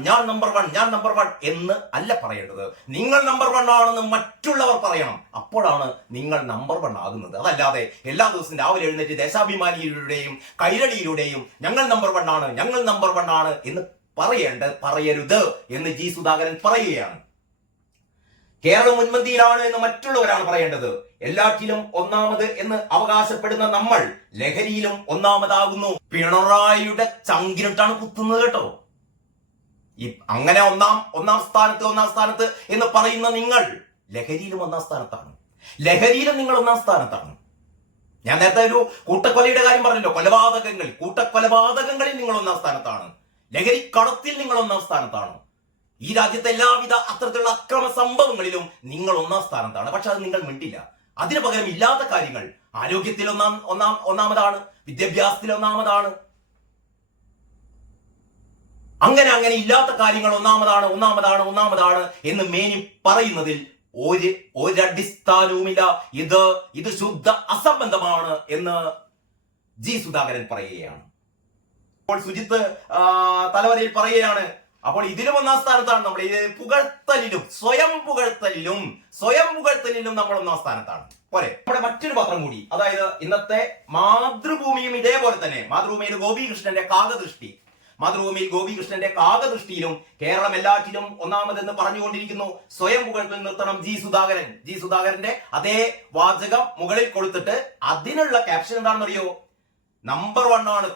എന്ന് അല്ല പറയേണ്ടത്. നിങ്ങൾ നമ്പർ 1 ആണെന്ന് മറ്റുള്ളവർ പറയണം. അപ്പോഴാണ് നിങ്ങൾ നമ്പർ 1 ആകുന്നത്. അതല്ലാതെ എല്ലാ ദിവസവും രാവിലെ എഴുന്നേറ്റ് ദേശാഭിമാനിയിലൂടെയും കൈരളിയിലൂടെയും ഞങ്ങൾ നമ്പർ 1 ആണ് എന്ന് പറയരുത് എന്ന് ജി സുധാകരൻ പറയുകയാണ്. കേരളം മുൻപന്തിയിലാണ് എന്ന് മറ്റുള്ളവരാണ് പറയേണ്ടത്. എല്ലാറ്റിലും ഒന്നാമത് എന്ന് അവകാശപ്പെടുന്ന നമ്മൾ ലഹരിയിലും ഒന്നാമതാകുന്നു. പിണറായിയുടെ ചങ്കിനിട്ടാണ് കുത്തുന്നത് കേട്ടോ. അങ്ങനെ ഒന്നാം സ്ഥാനത്ത് എന്ന് പറയുന്ന നിങ്ങൾ ലഹരിയിലും ഒന്നാം സ്ഥാനത്താണ്. നിങ്ങൾ ഒന്നാം സ്ഥാനത്താണ്. ഞാൻ നേരത്തെ ഒരു കൂട്ടക്കൊലയുടെ കാര്യം പറഞ്ഞല്ലോ. കൂട്ടക്കൊലപാതകങ്ങളിൽ നിങ്ങൾ ഒന്നാം സ്ഥാനത്താണ്. ലഹരി കടത്തിൽ നിങ്ങൾ ഒന്നാം സ്ഥാനത്താണ്. ഈ രാജ്യത്തെ എല്ലാവിധ അത്തരത്തിലുള്ള അക്രമ സംഭവങ്ങളിലും നിങ്ങൾ ഒന്നാം സ്ഥാനത്താണ്. പക്ഷെ അത് നിങ്ങൾ മിണ്ടില്ല. അതിനു പകരം ഇല്ലാത്ത കാര്യങ്ങൾ, ആരോഗ്യത്തിൽ ഒന്നാമതാണ്, വിദ്യാഭ്യാസത്തിൽ ഒന്നാമതാണ്, അങ്ങനെ അങ്ങനെ ഇല്ലാത്ത കാര്യങ്ങൾ ഒന്നാമതാണ് എന്ന് മേനി പറയുന്നതിൽ ഒരടിസ്ഥാനവുമില്ല. ഇത് ശുദ്ധ അസംബന്ധമാണ് എന്ന് ജി സുധാകരൻ പറയുകയാണ്. അപ്പോൾ സുജിത്ത് തലവരയിൽ പറയുകയാണ്. അപ്പോൾ ഇതിലും ഒന്നാം സ്ഥാനത്താണ് നമ്മൾ. പുകഴ്ത്തലിലും സ്വയം പുകഴ്ത്തലിലും നമ്മൾ ഒന്നാം സ്ഥാനത്താണ്. പോരെ, നമ്മുടെ മറ്റൊരു പത്രം കൂടി, അതായത് ഇന്നത്തെ മാതൃഭൂമിയും ഇതേപോലെ തന്നെ. മാതൃഭൂമിയിൽ ഗോപികൃഷ്ണന്റെ കാകദൃഷ്ടിയിലും കേരളം എല്ലാറ്റിലും ഒന്നാമതെന്ന് പറഞ്ഞുകൊണ്ടിരിക്കുന്നു. സ്വയം പുകഴ്ത്തൽ നിർത്തണം ജി സുധാകരന്റെ അതേ വാചകം മുകളിൽ കൊടുത്തിട്ട് അതിനുള്ള ക്യാപ്ഷൻ എന്താണെന്നറിയോ? നമ്പർ 1 ആണ്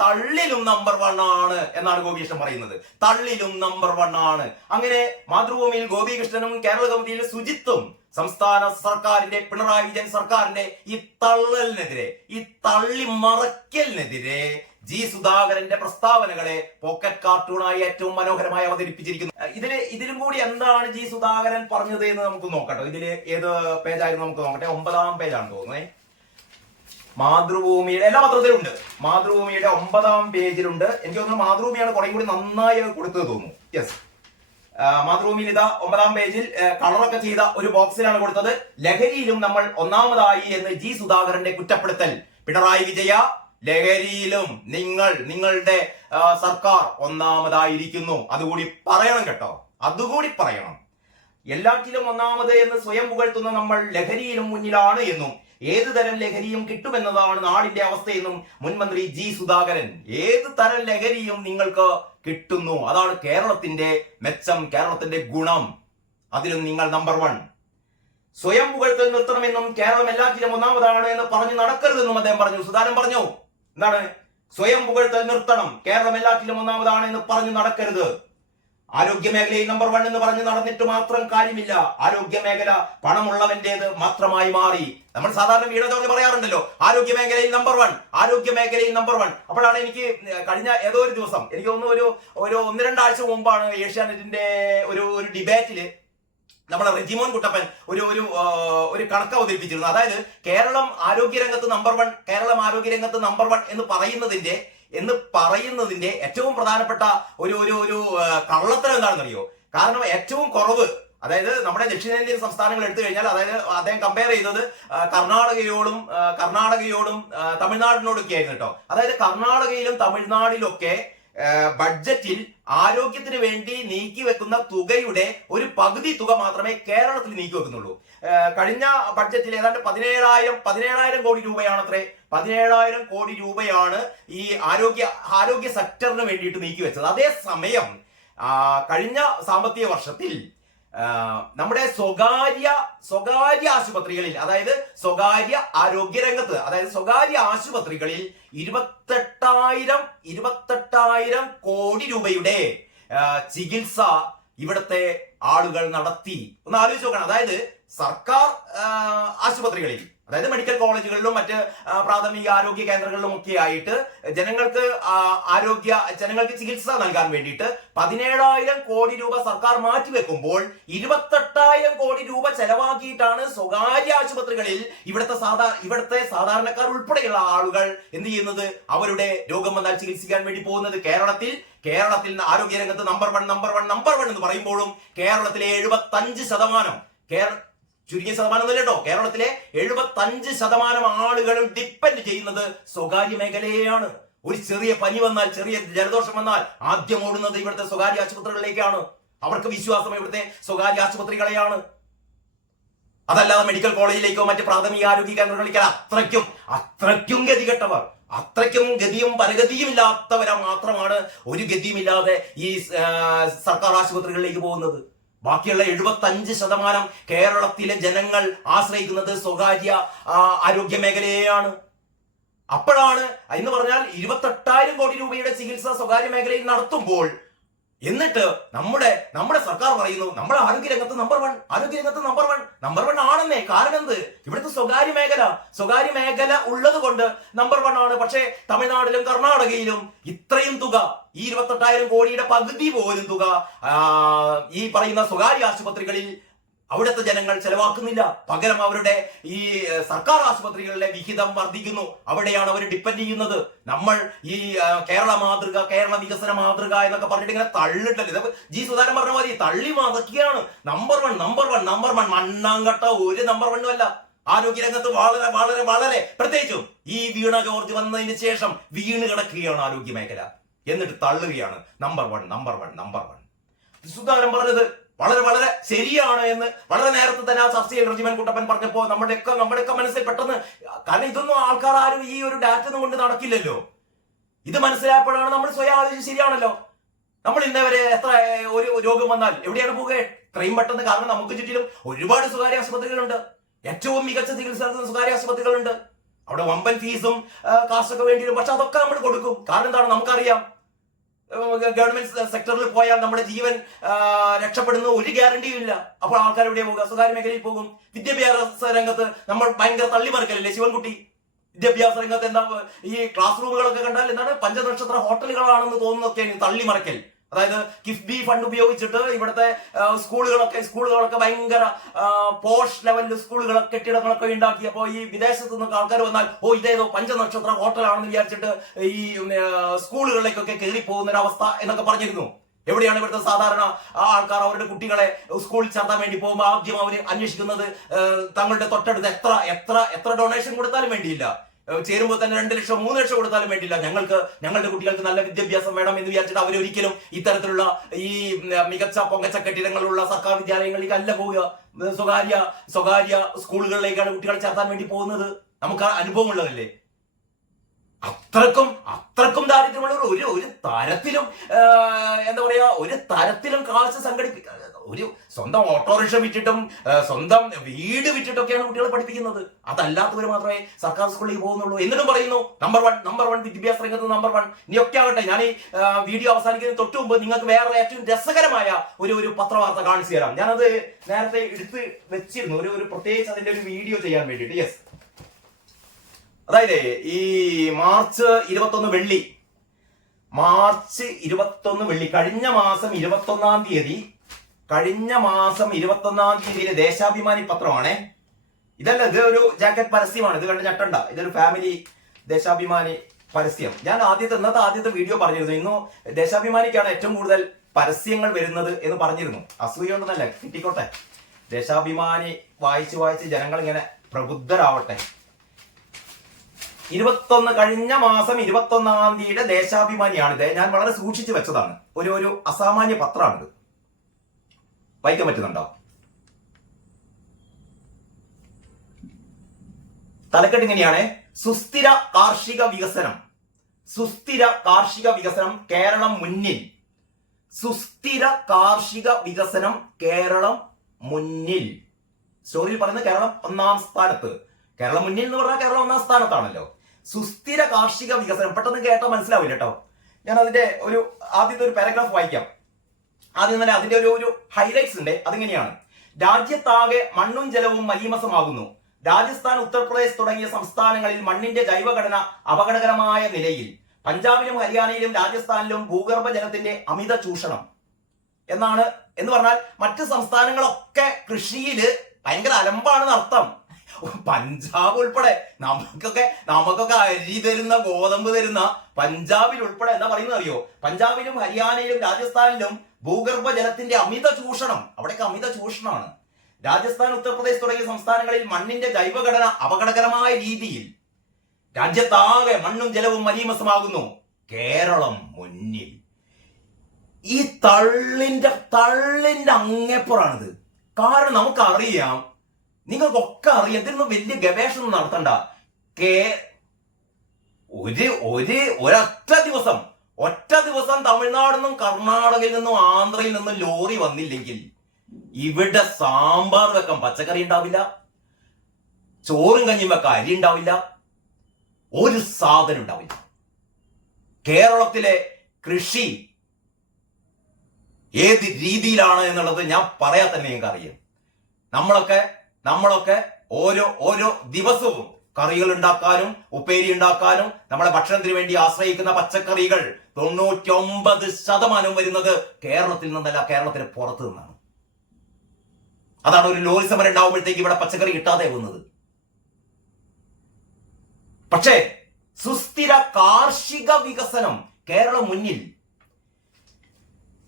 തള്ളിലും നമ്പർ 1 ആണ് എന്നാണ് ഗോപികൃഷ്ണൻ പറയുന്നത്. തള്ളിലും നമ്പർ 1 ആണ്. അങ്ങനെ മാതൃഭൂമിയിൽ ഗോപികൃഷ്ണനും കേരള കൗമുദിയിൽ സുജിത്തും സംസ്ഥാന സർക്കാരിന്റെ, പിണറായി വിജയൻ സർക്കാരിന്റെ ഈ തള്ളലിനെതിരെ, ഈ തള്ളി മറയ്ക്കലിനെതിരെ ജി സുധാകരന്റെ പ്രസ്താവനകളെ പോക്കറ്റ് കാർട്ടൂണായി ഏറ്റവും മനോഹരമായി അവതരിപ്പിച്ചിരിക്കുന്നു. ഇതിലും കൂടി എന്താണ് ജി സുധാകരൻ പറഞ്ഞത് എന്ന് നമുക്ക് നോക്കട്ടോ. ഇതില് ഏത് പേജായിരുന്നു നമുക്ക് നോക്കട്ടെ. 9ാം പേജാണ് തോന്നുന്നത്. മാതൃഭൂമിയുടെ എല്ലാ പത്രത്തിലും ഉണ്ട്. മാതൃഭൂമിയുടെ 9ാം പേജിലുണ്ട്. എനിക്ക് തോന്നുന്നു മാതൃഭൂമിയാണ് കുറെ കൂടി നന്നായി കൊടുത്തത് തോന്നുന്നു. യെസ്, മാതൃഭൂമിയിൽ ഇതാ 9ാം പേജിൽ കളറൊക്കെ ചെയ്ത ഒരു ബോക്സിലാണ് കൊടുത്തത്. ലഹരിയിലും നമ്മൾ ഒന്നാമതായി എന്ന് ജി സുധാകരന്റെ കുറ്റപ്പെടുത്തൽ. പിണറായി വിജയ, ലഹരിയിലും നിങ്ങളുടെ സർക്കാർ ഒന്നാമതായിരിക്കുന്നു. അതുകൂടി പറയണം കേട്ടോ, അതുകൂടി പറയണം. എല്ലാറ്റിലും ഒന്നാമത് എന്ന് സ്വയം പുകഴ്ത്തുന്ന നമ്മൾ ലഹരിയിലും മുന്നിലാണ് എന്നും ഏത് തരം ലഹരിയും കിട്ടുമെന്നതാണ് നാടിന്റെ അവസ്ഥയെന്നും മുൻമന്ത്രി ജി സുധാകരൻ. ഏത് തരം ലഹരിയും നിങ്ങൾക്ക് കിട്ടുന്നു, അതാണ് കേരളത്തിന്റെ മെച്ചം, കേരളത്തിന്റെ ഗുണം. അതിലും നിങ്ങൾ നമ്പർ 1. സ്വയം പുകഴ്ത്തൽ നിർത്തണമെന്നും കേരളം എല്ലാറ്റിലും ഒന്നാമതാണ് എന്ന് പറഞ്ഞു നടക്കരുതെന്നും അദ്ദേഹം പറഞ്ഞു. സുധാകരൻ പറഞ്ഞു എന്താണ്? സ്വയം പുകഴ്ത്തൽ നിർത്തണം, കേരളം എല്ലാറ്റിലും ഒന്നാമതാണ് എന്ന് പറഞ്ഞു നടക്കരുത്. ആരോഗ്യ മേഖലയിൽ നമ്പർ 1 എന്ന് പറഞ്ഞ് നടന്നിട്ട് മാത്രം കാര്യമില്ല. ആരോഗ്യ മേഖല പണമുള്ളവന്റേത് മാത്രമായി മാറി. നമ്മൾ സാധാരണ വീഡിയോ ജോർജ് പറയാറുണ്ടല്ലോ, ആരോഗ്യ മേഖലയിൽ നമ്പർ 1. അപ്പോഴാണ് എനിക്ക് കഴിഞ്ഞ ഏതോ ഒരു ദിവസം, എനിക്ക് തോന്നുന്നു ഒരു 1-2 ആഴ്ച മുമ്പാണ് ഏഷ്യാനെറ്റിന്റെ ഒരു ഡിബേറ്റില് നമ്മളെ റെജിമോൻ കുട്ടപ്പൻ ഒരു കണക്ക് അവതരിപ്പിച്ചിരുന്നു. അതായത് കേരളം ആരോഗ്യരംഗത്ത് നമ്പർ 1 എന്ന് പറയുന്നതിന്റെ ഏറ്റവും പ്രധാനപ്പെട്ട ഒരു കള്ളത്തരം എന്താണെന്നറിയോ? കാരണം ഏറ്റവും കുറവ്, അതായത് നമ്മുടെ ദക്ഷിണേന്ത്യൻ സംസ്ഥാനങ്ങൾ എടുത്തു കഴിഞ്ഞാൽ, അതായത് അദ്ദേഹം കമ്പയർ ചെയ്തത് കർണാടകയോടും തമിഴ്നാടിനോടൊക്കെ ആയിരുന്നു കേട്ടോ. അതായത് കർണാടകയിലും തമിഴ്നാടിലൊക്കെ ബഡ്ജറ്റിൽ ആരോഗ്യത്തിന് വേണ്ടി നീക്കി വെക്കുന്ന തുകയുടെ ഒരു പകുതി തുക മാത്രമേ കേരളത്തിൽ നീക്കി വെക്കുന്നുള്ളൂ. കഴിഞ്ഞ ബഡ്ജറ്റിൽ ഏതാണ്ട് 17,000 കോടി രൂപയാണത്രേ. 17,000 കോടി രൂപയാണ് ഈ ആരോഗ്യ സെക്ടറിന് വേണ്ടിയിട്ട് നീക്കി വെച്ചത്. അതേസമയം കഴിഞ്ഞ സാമ്പത്തിക വർഷത്തിൽ നമ്മുടെ സ്വകാര്യ ആശുപത്രികളിൽ, അതായത് സ്വകാര്യ ആരോഗ്യ രംഗത്ത്, അതായത് സ്വകാര്യ ആശുപത്രികളിൽ 28,000 കോടി രൂപയുടെ ചികിത്സ ഇവിടുത്തെ ആളുകൾ നടത്തി. ഒന്ന് ആലോചിച്ച് നോക്കണം. അതായത് സർക്കാർ ആശുപത്രികളിൽ, അതായത് മെഡിക്കൽ കോളേജുകളിലും മറ്റ് പ്രാഥമിക ആരോഗ്യ കേന്ദ്രങ്ങളിലും ഒക്കെ ആയിട്ട് ജനങ്ങൾക്ക് ചികിത്സ നൽകാൻ വേണ്ടിയിട്ട് 17,000 കോടി രൂപ സർക്കാർ മാറ്റിവെക്കുമ്പോൾ 28,000 കോടി രൂപ ചെലവാക്കിയിട്ടാണ് സ്വകാര്യ ആശുപത്രികളിൽ ഇവിടുത്തെ സാധാരണക്കാർ ഉൾപ്പെടെയുള്ള ആളുകൾ എന്ത് ചെയ്യുന്നത്? അവരുടെ രോഗം വന്നാൽ ചികിത്സിക്കാൻ വേണ്ടി പോകുന്നത്. കേരളത്തിൽ ആരോഗ്യരംഗത്ത് നമ്പർ 1 എന്ന് പറയുമ്പോഴും കേരളത്തിലെ 75%, ചുരുങ്ങിയ ശതമാനമൊന്നുമില്ല കേട്ടോ, കേരളത്തിലെ 75% ആളുകളും ഡിപ്പെൻഡ് ചെയ്യുന്നത് സ്വകാര്യ മേഖലയെയാണ്. ഒരു ചെറിയ പനി വന്നാൽ, ചെറിയ ജലദോഷം വന്നാൽ ആദ്യം ഓടുന്നത് ഇവിടുത്തെ സ്വകാര്യ ആശുപത്രികളിലേക്കാണ്. അവർക്ക് വിശ്വാസം ഇവിടുത്തെ സ്വകാര്യ ആശുപത്രികളെയാണ്. അതല്ലാതെ മെഡിക്കൽ കോളേജിലേക്കോ മറ്റ് പ്രാഥമിക ആരോഗ്യ കേന്ദ്രങ്ങളിലേക്കോ അത്രയ്ക്കും ഗതികെട്ടവർ, അത്രയ്ക്കും ഗതിയും പരഗതിയും ഇല്ലാത്തവരാ മാത്രമാണ് ഒരു ഗതിയുമില്ലാതെ ഈ സർക്കാർ ആശുപത്രികളിലേക്ക് പോകുന്നത്. ബാക്കിയുള്ള 75% കേരളത്തിലെ ജനങ്ങൾ ആശ്രയിക്കുന്നത് സ്വകാര്യ ആരോഗ്യ മേഖലയെയാണ്. അപ്പോഴാണ് എന്ന് പറഞ്ഞാൽ 28,000 കോടി രൂപയുടെ ചികിത്സ സ്വകാര്യ മേഖലയിൽ നടത്തുമ്പോൾ, എന്നിട്ട് നമ്മുടെ സർക്കാർ പറയുന്നു നമ്മൾ ആരോഗ്യരംഗത്ത് നമ്പർ 1 ആണെന്നേ. കാരണം എന്ത്? ഇവിടുത്തെ സ്വകാര്യ മേഖല ഉള്ളത് കൊണ്ട് നമ്പർ 1 ആണ്. പക്ഷേ തമിഴ്നാട്ടിലും കർണാടകയിലും ഇത്രയും തുക, ഈ 28,000 കോടിയുടെ പകുതി പോലും തുക ഈ പറയുന്ന സ്വകാര്യ ആശുപത്രികളിൽ അവിടുത്തെ ജനങ്ങൾ ചെലവാക്കുന്നില്ല. പകരം അവരുടെ ഈ സർക്കാർ ആശുപത്രികളിലെ വിഹിതം വർദ്ധിക്കുന്നു. അവിടെയാണ് അവർ ഡിപ്പെൻഡ് ചെയ്യുന്നത്. നമ്മൾ ഈ കേരള മാതൃക, കേരള വികസന മാതൃക എന്നൊക്കെ പറഞ്ഞിട്ട് ഇങ്ങനെ തള്ളിട്ടല്ലേ. ജി സുധാകരൻ പറഞ്ഞ മതി, തള്ളി മതക്കുകയാണ്. നമ്പർ വൺ മണ്ണാങ്കട്ട ഒരു നമ്പർ വണ്ണും അല്ല. ആരോഗ്യരംഗത്ത് വളരെ വളരെ വളരെ പ്രത്യേകിച്ചും ഈ വീണ ജോർജ് വന്നതിന് ശേഷം വീണ് കിടക്കുകയാണ് ആരോഗ്യ മേഖല. എന്നിട്ട് തള്ളുകയാണ് നമ്പർ വൺ. സുധാകരൻ പറഞ്ഞത് വളരെ വളരെ ശരിയാണ് എന്ന് വളരെ നേരത്തെ തന്നെ ആ ചർച്ചയിൽ റജിമൻ കുട്ടപ്പൻ പറഞ്ഞപ്പോ നമ്മുടെയൊക്കെ മനസ്സിൽ പെട്ടെന്ന്, കാരണം ഇതൊന്നും ആൾക്കാർ ആരും ഈ ഒരു ഡാറ്റ ഒന്നും കൊണ്ട് നടക്കില്ലല്ലോ. ഇത് മനസ്സിലായപ്പോഴാണ് നമ്മൾ സ്വയം ആലോചിച്ച് ശരിയാണല്ലോ. നമ്മൾ ഇന്നവരെ എത്ര ഒരു രോഗം വന്നാൽ എവിടെയാണ് പോകുക? ഇത്രയും പെട്ടെന്ന്. കാരണം നമുക്ക് ചുറ്റിലും ഒരുപാട് സ്വകാര്യ ആശുപത്രികളുണ്ട്. ഏറ്റവും മികച്ച ചികിത്സ നടത്തുന്ന സ്വകാര്യ ആശുപത്രികളുണ്ട്. അവിടെ വമ്പൻ ഫീസും കാശൊക്കെ വേണ്ടി വരും. പക്ഷെ അതൊക്കെ നമ്മൾ കൊടുക്കും. കാരണം എന്താണ്? നമുക്കറിയാം ഗവൺമെന്റ് സെക്ടറിൽ പോയാൽ നമ്മുടെ ജീവൻ രക്ഷപ്പെടുന്ന ഒരു ഗ്യാരണ്ടിയും ഇല്ല. അപ്പോൾ ആൾക്കാർ എവിടെ പോകുക? സ്വകാര്യ മേഖലയിൽ പോകും. വിദ്യാഭ്യാസ രംഗത്ത് നമ്മൾ ഭയങ്കര തള്ളിമറിക്കലല്ലേ ശിവൻകുട്ടി? വിദ്യാഭ്യാസ രംഗത്ത് എന്താ, ഈ ക്ലാസ് റൂമുകളൊക്കെ കണ്ടാൽ എന്താണ് പഞ്ചനക്ഷത്ര ഹോട്ടലുകളാണെന്ന് തോന്നുന്നൊക്കെയാണ് തള്ളിമറിക്കൽ. അതായത് കിഫ്ബി ഫണ്ട് ഉപയോഗിച്ചിട്ട് ഇവിടുത്തെ സ്കൂളുകളൊക്കെ ഭയങ്കര പോഷ് ലെവലിൽ കെട്ടിടങ്ങളൊക്കെ ഉണ്ടാക്കി. അപ്പോൾ ഈ വിദേശത്ത് നിന്നൊക്കെ ആൾക്കാർ വന്നാൽ ഇതേതോ പഞ്ചനക്ഷത്ര ഹോട്ടലാണെന്ന് വിചാരിച്ചിട്ട് ഈ സ്കൂളുകളിലേക്കൊക്കെ കയറി പോകുന്ന ഒരു അവസ്ഥ എന്നൊക്കെ പറഞ്ഞിരുന്നു. എവിടെയാണ് ഇവിടുത്തെ സാധാരണ ആൾക്കാർ അവരുടെ കുട്ടികളെ സ്കൂളിൽ ചേർത്താൻ വേണ്ടി പോകുമ്പോൾ ആദ്യം അവർ അന്വേഷിക്കുന്നത് തങ്ങളുടെ തൊട്ടടുത്ത് എത്ര ഡൊണേഷൻ കൊടുത്താലും വേണ്ടിയില്ല, ചേരുമ്പോൾ തന്നെ 2 ലക്ഷം 3 ലക്ഷം കൊടുത്താലും വേണ്ടിയില്ല, ഞങ്ങളുടെ കുട്ടികൾക്ക് നല്ല വിദ്യാഭ്യാസം വേണം എന്ന് വിചാരിച്ചിട്ട് അവരൊരിക്കലും ഇത്തരത്തിലുള്ള ഈ മികച്ച പൊങ്ങച്ച കെട്ടിടങ്ങളുള്ള സർക്കാർ വിദ്യാലയങ്ങളിലേക്ക് അല്ല പോവുക. സ്വകാര്യ സ്കൂളുകളിലേക്കാണ് കുട്ടികളെ ചേർത്താൻ വേണ്ടി പോകുന്നത്. നമുക്ക് അനുഭവമുള്ളതല്ലേ. അത്രക്കും ദാരിദ്ര്യമുള്ള ഒരു തരത്തിലും എന്താ പറയാ, ഒരു തരത്തിലും കാശ് സംഘടിപ്പിക്കുക. ഒരു സ്വന്തം ഓട്ടോറിക്ഷ വിറ്റിട്ടും സ്വന്തം വീട് വിറ്റിട്ടൊക്കെയാണ് കുട്ടികളെ പഠിപ്പിക്കുന്നത്. അതല്ലാത്തവർ മാത്രമേ സർക്കാർ സ്കൂളിൽ പോകുന്നുള്ളൂ. എന്നിട്ടും പറയുന്നു നമ്പർ വൺ വിദ്യാഭ്യാസ രംഗത്ത് നമ്പർ 1. ഇനിയൊക്കെ ആകട്ടെ, ഞാൻ ഈ വീഡിയോ അവസാനിക്കുന്നതിന് തൊട്ട് മുമ്പ് നിങ്ങൾക്ക് വേറെ ഏറ്റവും രസകരമായ ഒരു പത്രവാർത്ത കാണിച്ചു തരാം. ഞാനത് നേരത്തെ എടുത്ത് വെച്ചിരുന്നു, ഒരു പ്രത്യേകിച്ച് അതിന്റെ ഒരു വീഡിയോ ചെയ്യാൻ വേണ്ടിയിട്ട്. യെസ്, അതായത് ഈ മാർച്ച് 21 വെള്ളി, കഴിഞ്ഞ മാസം 21 തീയതി ദേശാഭിമാനി പത്രമാണേ. ഇത് ഒരു ജാക്കറ്റ് പരസ്യമാണ്. ഇത് കണ്ട് ഞെട്ടണ്ട. ഇതൊരു ഫാമിലി ദേശാഭിമാനി പരസ്യം. ഞാൻ ഇന്നത്തെ ആദ്യത്തെ വീഡിയോ പറഞ്ഞിരുന്നു. ഇന്നു ദേശാഭിമാനിക്കാണ് ഏറ്റവും കൂടുതൽ പരസ്യങ്ങൾ വരുന്നത് എന്ന് പറഞ്ഞിരുന്നു. അസൂയൊണ്ടെന്നല്ല, കിട്ടിക്കോട്ടെ. ദേശാഭിമാനി വായിച്ച് ജനങ്ങൾ ഇങ്ങനെ പ്രബുദ്ധരാവട്ടെ. കഴിഞ്ഞ മാസം 21 തീയതിയുടെ ദേശാഭിമാനിയാണിത്. ഞാൻ വളരെ സൂക്ഷിച്ചു വെച്ചതാണ്. ഒരു അസാമാന്യ പത്രമാണിത്. വായിക്കാൻ പറ്റുന്നുണ്ടോ? തലക്കെട്ട് ഇങ്ങനെയാണ്: സുസ്ഥിര കാർഷിക വികസനം കേരളം മുന്നിൽ. സുസ്ഥിര കാർഷിക വികസനം കേരളം മുന്നിൽ. സ്റ്റോറിയിൽ പറയുന്നത് കേരളം 1ാം സ്ഥാനത്ത്. കേരളം മുന്നിൽ എന്ന് പറഞ്ഞാൽ കേരളം 1ാം സ്ഥാനത്താണല്ലോ. സുസ്ഥിര കാർഷിക വികസനം പെട്ടെന്ന് കേട്ടാൽ മനസ്സിലാവില്ല കേട്ടോ. ഞാൻ അതിന്റെ ആദ്യത്തെ ഒരു പാരഗ്രാഫ് വായിക്കാം. ആദ്യം തന്നെ അതിന്റെ ഒരു ഹൈലൈറ്റ്സ് ഉണ്ട്. അതിങ്ങനെയാണ്: രാജ്യത്താകെ മണ്ണും ജലവും മലീമസമാകുന്നു. രാജസ്ഥാൻ, ഉത്തർപ്രദേശ് തുടങ്ങിയ സംസ്ഥാനങ്ങളിൽ മണ്ണിന്റെ ജൈവഘടന അപകടകരമായ നിലയിൽ. പഞ്ചാബിലും ഹരിയാനയിലും രാജസ്ഥാനിലും ഭൂഗർഭ ജലത്തിന്റെ അമിത ചൂഷണം എന്ന് പറഞ്ഞാൽ മറ്റ് സംസ്ഥാനങ്ങളൊക്കെ കൃഷിയില് ഭയങ്കര അലമ്പാണെന്ന് അർത്ഥം. പഞ്ചാബ് ഉൾപ്പെടെ നമുക്കൊക്കെ അരി തരുന്ന, ഗോതമ്പ് തരുന്ന പഞ്ചാബിൽ ഉൾപ്പെടെ എന്താ പറയുന്നത് അറിയോ? പഞ്ചാബിലും ഹരിയാനയിലും രാജസ്ഥാനിലും ഭൂഗർഭ ജലത്തിന്റെ അമിത ചൂഷണം. അവിടെയൊക്കെ അമിത ചൂഷണമാണ്. രാജസ്ഥാൻ, ഉത്തർപ്രദേശ് തുടങ്ങിയ സംസ്ഥാനങ്ങളിൽ മണ്ണിന്റെ ജൈവഘടന അപകടകരമായ രീതിയിൽ. രാജ്യത്താകെ മണ്ണും ജലവും മലീമസമാകുന്നു. കേരളം മുന്നിൽ. ഈ തള്ളിന്റെ അങ്ങേപ്പുറാണിത്. കാരണം നമുക്കറിയാം, നിങ്ങൾക്കൊക്കെ അറിയാം, ഇതിനൊന്നും വലിയ ഗവേഷണം നടത്തണ്ട. ഒറ്റ ദിവസം തമിഴ്നാടിൽ നിന്നും കർണാടകയിൽ നിന്നും ആന്ധ്രയിൽ നിന്നും ലോറി വന്നില്ലെങ്കിൽ ഇവിടെ സാമ്പാർ വെക്കാൻ പച്ചക്കറി ഉണ്ടാവില്ല, ചോറും കഞ്ഞിയും വെക്കാൻ അരി ഉണ്ടാവില്ല, ഒരു സാധനം ഉണ്ടാവില്ല. കേരളത്തിലെ കൃഷി ഏത് രീതിയിലാണ് എന്നുള്ളത് ഞാൻ പറയാൻ തന്നെ നിങ്ങൾക്ക് അറിയാം. നമ്മളൊക്കെ ഓരോ ദിവസവും കറികൾ ഉണ്ടാക്കാനും ഉപ്പേരി ഉണ്ടാക്കാനും നമ്മളെ ഭക്ഷണത്തിന് വേണ്ടി ആശ്രയിക്കുന്ന പച്ചക്കറികൾ 99% വരുന്നത് കേരളത്തിൽ നിന്നല്ല, കേരളത്തിന് പുറത്തു നിന്നാണ്. അതാണ് ഒരു ലോറി സമരം ഉണ്ടാവുമ്പോഴത്തേക്ക് ഇവിടെ പച്ചക്കറി കിട്ടാതെ പോകുന്നത്. പക്ഷേ സുസ്ഥിര കാർഷിക വികസനം കേരളം മുന്നിൽ.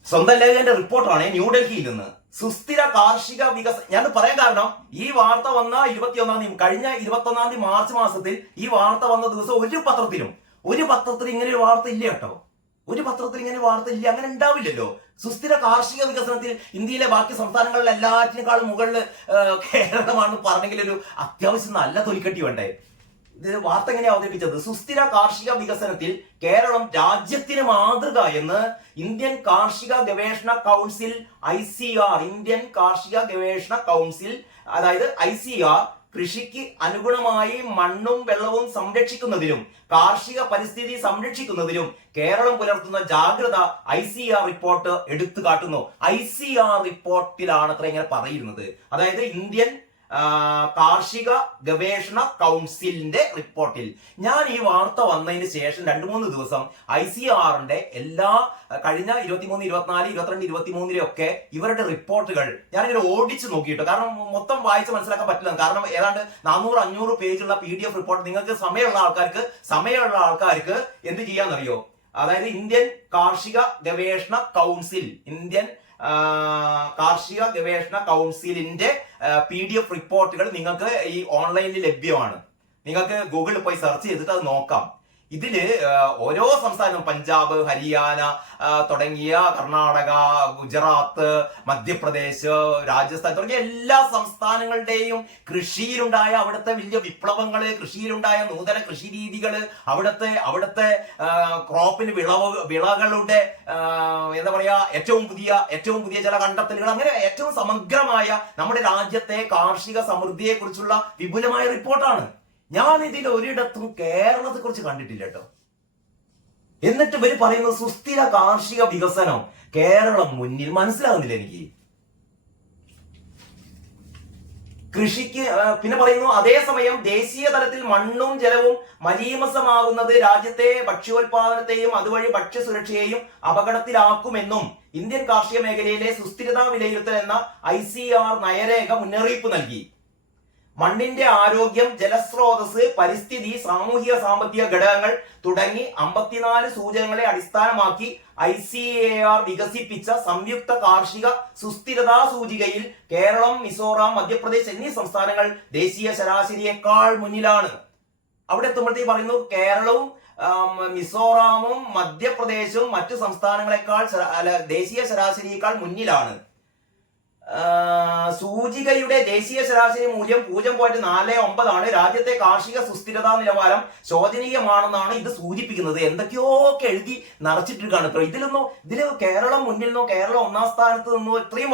സ്വന്തം ലേഖകന്റെ റിപ്പോർട്ടാണ് ന്യൂഡൽഹിയിൽ നിന്ന്. സുസ്ഥിര കാർഷിക വികസനം ഞാൻ പറയാൻ കാരണം, ഈ വാർത്ത വന്ന 21-ാം തീയതി, കഴിഞ്ഞ 21-ാം തീയതി മാർച്ച് മാസത്തിൽ ഈ വാർത്ത വന്ന ദിവസം ഒരു പത്രത്തിൽ ഇങ്ങനെ ഒരു വാർത്ത ഇല്ല കേട്ടോ. ഒരു പത്രത്തിൽ ഇങ്ങനെ വാർത്ത ഇല്ല, അങ്ങനെ ഉണ്ടാവില്ലല്ലോ. സുസ്ഥിര കാർഷിക വികസനത്തിൽ ഇന്ത്യയിലെ ബാക്കി സംസ്ഥാനങ്ങളിൽ എല്ലാറ്റിനേക്കാളും മുകളിൽ കേരളമാണെന്ന് പറഞ്ഞെങ്കിൽ ഒരു അത്യാവശ്യം നല്ല തൊലിക്കട്ടി വേണ്ടേ. ഇത് വാർത്ത എങ്ങനെയാ അവതരിപ്പിച്ചത്? സുസ്ഥിര കാർഷിക വികസനത്തിൽ കേരളം രാജ്യത്തിന് മാതൃക എന്ന് ഇന്ത്യൻ കാർഷിക ഗവേഷണ കൗൺസിൽ ICR, ഇന്ത്യൻ കാർഷിക ഗവേഷണ കൗൺസിൽ, അതായത് ICR കൃഷിക്ക് അനുഗുണമായി മണ്ണും വെള്ളവും സംരക്ഷിക്കുന്നതിലും കാർഷിക പരിസ്ഥിതി സംരക്ഷിക്കുന്നതിലും കേരളം പുലർത്തുന്ന ജാഗ്രത ICR റിപ്പോർട്ട് എടുത്തു കാട്ടുന്നു. ICR റിപ്പോർട്ടിലാണ് അത്ര ഇങ്ങനെ പറയുന്നത്. അതായത് ഇന്ത്യൻ കാർഷിക ഗവേഷണ കൗൺസിലിന്റെ റിപ്പോർട്ടിൽ. ഞാൻ ഈ വാർത്ത വന്നതിന് ശേഷം 2-3 ദിവസം ICRന്റെ എല്ലാ കഴിഞ്ഞ 23, 24, 22, 23 ഒക്കെ ഇവരുടെ റിപ്പോർട്ടുകൾ ഞാനിങ്ങനെ ഓടിച്ചു നോക്കിയിട്ട്, കാരണം മൊത്തം വായിച്ച് മനസ്സിലാക്കാൻ പറ്റില്ല. കാരണം ഏതാണ്ട് 400-500 പേജുള്ള PDF റിപ്പോർട്ട്. നിങ്ങൾക്ക് സമയമുള്ള ആൾക്കാർക്ക് എന്ത് ചെയ്യാന്നറിയോ? അതായത് ഇന്ത്യൻ കാർഷിക ഗവേഷണ കൗൺസിൽ, ഇന്ത്യൻ കാർഷിക ഗവേഷണ കൗൺസിലിന്റെ PDF റിപ്പോർട്ടുകൾ നിങ്ങൾക്ക് ഈ ഓൺലൈനിൽ ലഭ്യമാണ്. നിങ്ങൾക്ക് ഗൂഗിളിൽ പോയി സെർച്ച് ചെയ്തിട്ട് അത് നോക്കാം. ഇതില് ഓരോ സംസ്ഥാനവും, പഞ്ചാബ്, ഹരിയാന തുടങ്ങിയ, കർണാടക, ഗുജറാത്ത്, മധ്യപ്രദേശ്, രാജസ്ഥാൻ തുടങ്ങിയ എല്ലാ സംസ്ഥാനങ്ങളുടെയും കൃഷിയിലുണ്ടായ അവിടുത്തെ വലിയ വിപ്ലവങ്ങള്, കൃഷിയിലുണ്ടായ നൂതന കൃഷി രീതികള്, അവിടുത്തെ ക്രോപ്പിന് വിളകളുടെ എന്താ പറയാ ഏറ്റവും പുതിയ ചില കണ്ടെത്തലുകൾ, അങ്ങനെ ഏറ്റവും സമഗ്രമായ നമ്മുടെ രാജ്യത്തെ കാർഷിക സമൃദ്ധിയെ കുറിച്ചുള്ള വിപുലമായ റിപ്പോർട്ടാണ്. ഞാൻ ഇതിൽ ഒരിടത്തും കേരളത്തെ കുറിച്ച് കണ്ടിട്ടില്ല കേട്ടോ. എന്നിട്ട് ഇവര് പറയുന്നത് സുസ്ഥിര കാർഷിക വികസനം കേരളം മുന്നിൽ. മനസ്സിലാകുന്നില്ല എനിക്ക്. കൃഷിക്ക് പിന്നെ പറയുന്നു, അതേസമയം ദേശീയ തലത്തിൽ മണ്ണും ജലവും മലീമസമാകുന്നത് രാജ്യത്തെ ഭക്ഷ്യോൽപാദനത്തെയും അതുവഴി ഭക്ഷ്യസുരക്ഷയെയും അപകടത്തിലാക്കുമെന്നും ഇന്ത്യൻ കാർഷിക മേഖലയിലെ സുസ്ഥിരതാ വിലയിരുത്തൽ എന്ന ICR നയരേഖ മുന്നറിയിപ്പ് നൽകി. മണ്ണിന്റെ ആരോഗ്യം, ജലസ്രോതസ്, പരിസ്ഥിതി, സാമൂഹിക സാമ്പത്തിക ഘടകങ്ങൾ തുടങ്ങി 54 സൂചകങ്ങളെ അടിസ്ഥാനമാക്കി ICAR വികസിപ്പിച്ച സംയുക്ത കാർഷിക സുസ്ഥിരതാ സൂചികയിൽ കേരളം, മിസോറാം, മധ്യപ്രദേശ് എന്നീ സംസ്ഥാനങ്ങൾ ദേശീയ ശരാശരിയേക്കാൾ മുന്നിലാണ്. അവിടെ എത്തുമ്പോഴത്തേക്ക് പറയുന്നു കേരളവും മിസോറാമും മധ്യപ്രദേശും മറ്റു സംസ്ഥാനങ്ങളെക്കാൾ ദേശീയ ശരാശരിയേക്കാൾ മുന്നിലാണ്. സൂചികയുടെ ദേശീയ ശരാശരി മൂല്യം 0.49 ആണ്. രാജ്യത്തെ കാർഷിക സുസ്ഥിരതാ നിലവാരം ശോചനീയമാണെന്നാണ് ഇത് സൂചിപ്പിക്കുന്നത്. എന്തൊക്കെയോ എഴുതി നിറച്ചിട്ടിരിക്കുകയാണ്. ഇതില് കേരളം മുന്നിൽ നിന്നോ, കേരളം 1-ാം സ്ഥാനത്ത് നിന്നോ, ഇത്രയും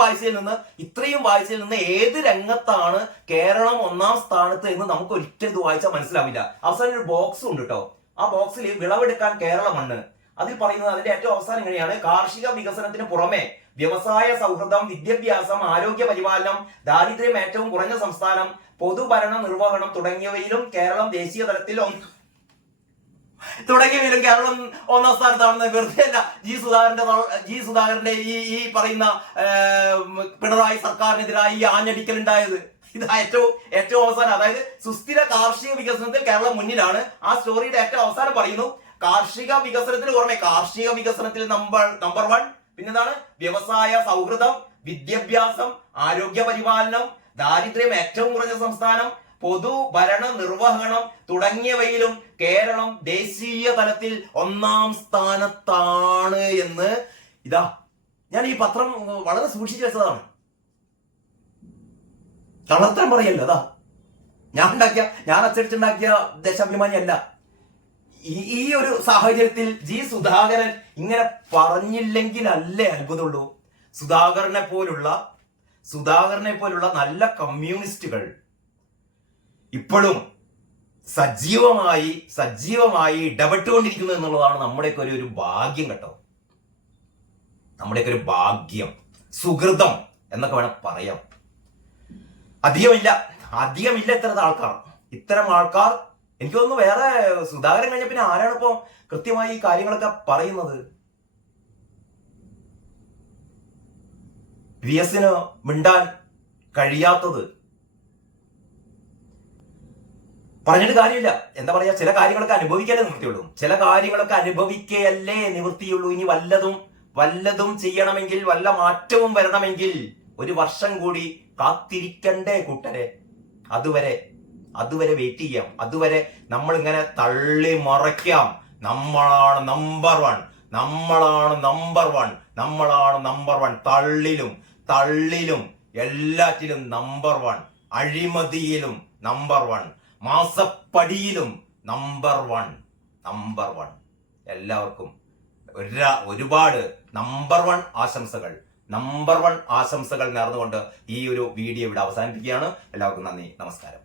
വായിച്ചതിൽ നിന്ന് ഏത് രംഗത്താണ് കേരളം 1-ാം സ്ഥാനത്ത് എന്ന് നമുക്ക് ഒരിക്കലും ഇത് വായിച്ചാൽ മനസ്സിലാവില്ല. അവസാനം ഒരു ബോക്സ് ഉണ്ട് കേട്ടോ. ആ ബോക്സിൽ വിളവെടുക്കാൻ കേരള മണ്ണ്, അതിൽ പറയുന്നത് അതിന്റെ ഏറ്റവും അവസാനം ഇങ്ങനെയാണ്: കാർഷിക വികസനത്തിന് പുറമെ വ്യവസായ സൗഹൃദം, വിദ്യാഭ്യാസം, ആരോഗ്യ പരിപാലനം, ദാരിദ്ര്യം ഏറ്റവും കുറഞ്ഞ സംസ്ഥാനം, പൊതുഭരണ നിർവഹണം തുടങ്ങിയവയിലും കേരളം ദേശീയ തലത്തിൽ കേരളം 1-ാം സ്ഥാനത്താണെന്ന് വെറുതെ അല്ല. ജി സുധാകരന്റെ ഈ പറയുന്ന പിണറായി സർക്കാരിനെതിരായി ഈ ആഞ്ഞടിക്കൽ ഉണ്ടായത്. ഇത് ഏറ്റവും അവസാനം, അതായത് സുസ്ഥിര കാർഷിക വികസനത്തിൽ കേരളം മുന്നിലാണ്. ആ സ്റ്റോറിയുടെ ഏറ്റവും അവസാനം പറയുന്നു കാർഷിക വികസനത്തിന് പുറമെ, കാർഷിക വികസനത്തിൽ നമ്പർ 1 പിന്നെന്താണ്? വ്യവസായ സൗഹൃദം, വിദ്യാഭ്യാസം, ആരോഗ്യ പരിപാലനം, ദാരിദ്ര്യം ഏറ്റവും കുറഞ്ഞ സംസ്ഥാനം, പൊതുഭരണ നിർവഹണം തുടങ്ങിയവയിലും കേരളം ദേശീയ തലത്തിൽ 1-ാം സ്ഥാനത്താണ് എന്ന്. ഇതാ ഞാൻ ഈ പത്രം വളരെ സൂക്ഷിച്ചു വെച്ചതാണ്. തളർത്താൻ പറയല്ലോ. അതാ ഞാൻ അച്ചടിച്ചുണ്ടാക്കിയ ദേശാഭിമാനി അല്ല. ഈ ഒരു സാഹചര്യത്തിൽ ജി സുധാകരൻ ഇങ്ങനെ പറഞ്ഞില്ലെങ്കിൽ അല്ലേ അത്ഭുതമുള്ളൂ. സുധാകരനെ പോലുള്ള നല്ല കമ്മ്യൂണിസ്റ്റുകൾ ഇപ്പോഴും സജീവമായി ഇടപെട്ടുകൊണ്ടിരിക്കുന്നു എന്നുള്ളതാണ് നമ്മുടെയൊക്കെ ഒരു ഭാഗ്യം കേട്ടോ. നമ്മുടെയൊക്കെ ഒരു ഭാഗ്യം, സുഹൃതം എന്നൊക്കെ വേണം പറയാം. അധികമില്ല ഇത്തരം ആൾക്കാർ. എനിക്ക് തോന്നുന്നു വേറെ സുധാകരൻ കഴിഞ്ഞ പിന്നെ ആരാണ് ഇപ്പോ കൃത്യമായി ഈ കാര്യങ്ങളൊക്കെ പറയുന്നത്? VS മിണ്ടാൻ കഴിയാത്തത്? പറഞ്ഞിട്ട് കാര്യമില്ല. എന്താ പറയാ, ചില കാര്യങ്ങളൊക്കെ അനുഭവിക്കാനേ നിവൃത്തിയുള്ളൂ. ചില കാര്യങ്ങളൊക്കെ അനുഭവിക്കയല്ലേ നിവൃത്തിയുള്ളൂ. ഇനി വല്ലതും ചെയ്യണമെങ്കിൽ, വല്ല മാറ്റവും വരണമെങ്കിൽ 1 വർഷം കൂടി കാത്തിരിക്കണ്ടേ കൂട്ടരെ? അതുവരെ വെയിറ്റ് ചെയ്യാം. അതുവരെ നമ്മൾ ഇങ്ങനെ തള്ളി മറയ്ക്കാം. നമ്മളാണ് നമ്പർ വൺ. തള്ളിലും എല്ലാറ്റിലും നമ്പർ 1. അഴിമതിയിലും നമ്പർ 1. മാസപ്പടിയിലും നമ്പർ 1. എല്ലാവർക്കും ഒരുപാട് നമ്പർ 1 ആശംസകൾ നേർന്നുകൊണ്ട് ഈ ഒരു വീഡിയോ ഇവിടെ അവസാനിപ്പിക്കുകയാണ്. എല്ലാവർക്കും നന്ദി, നമസ്കാരം.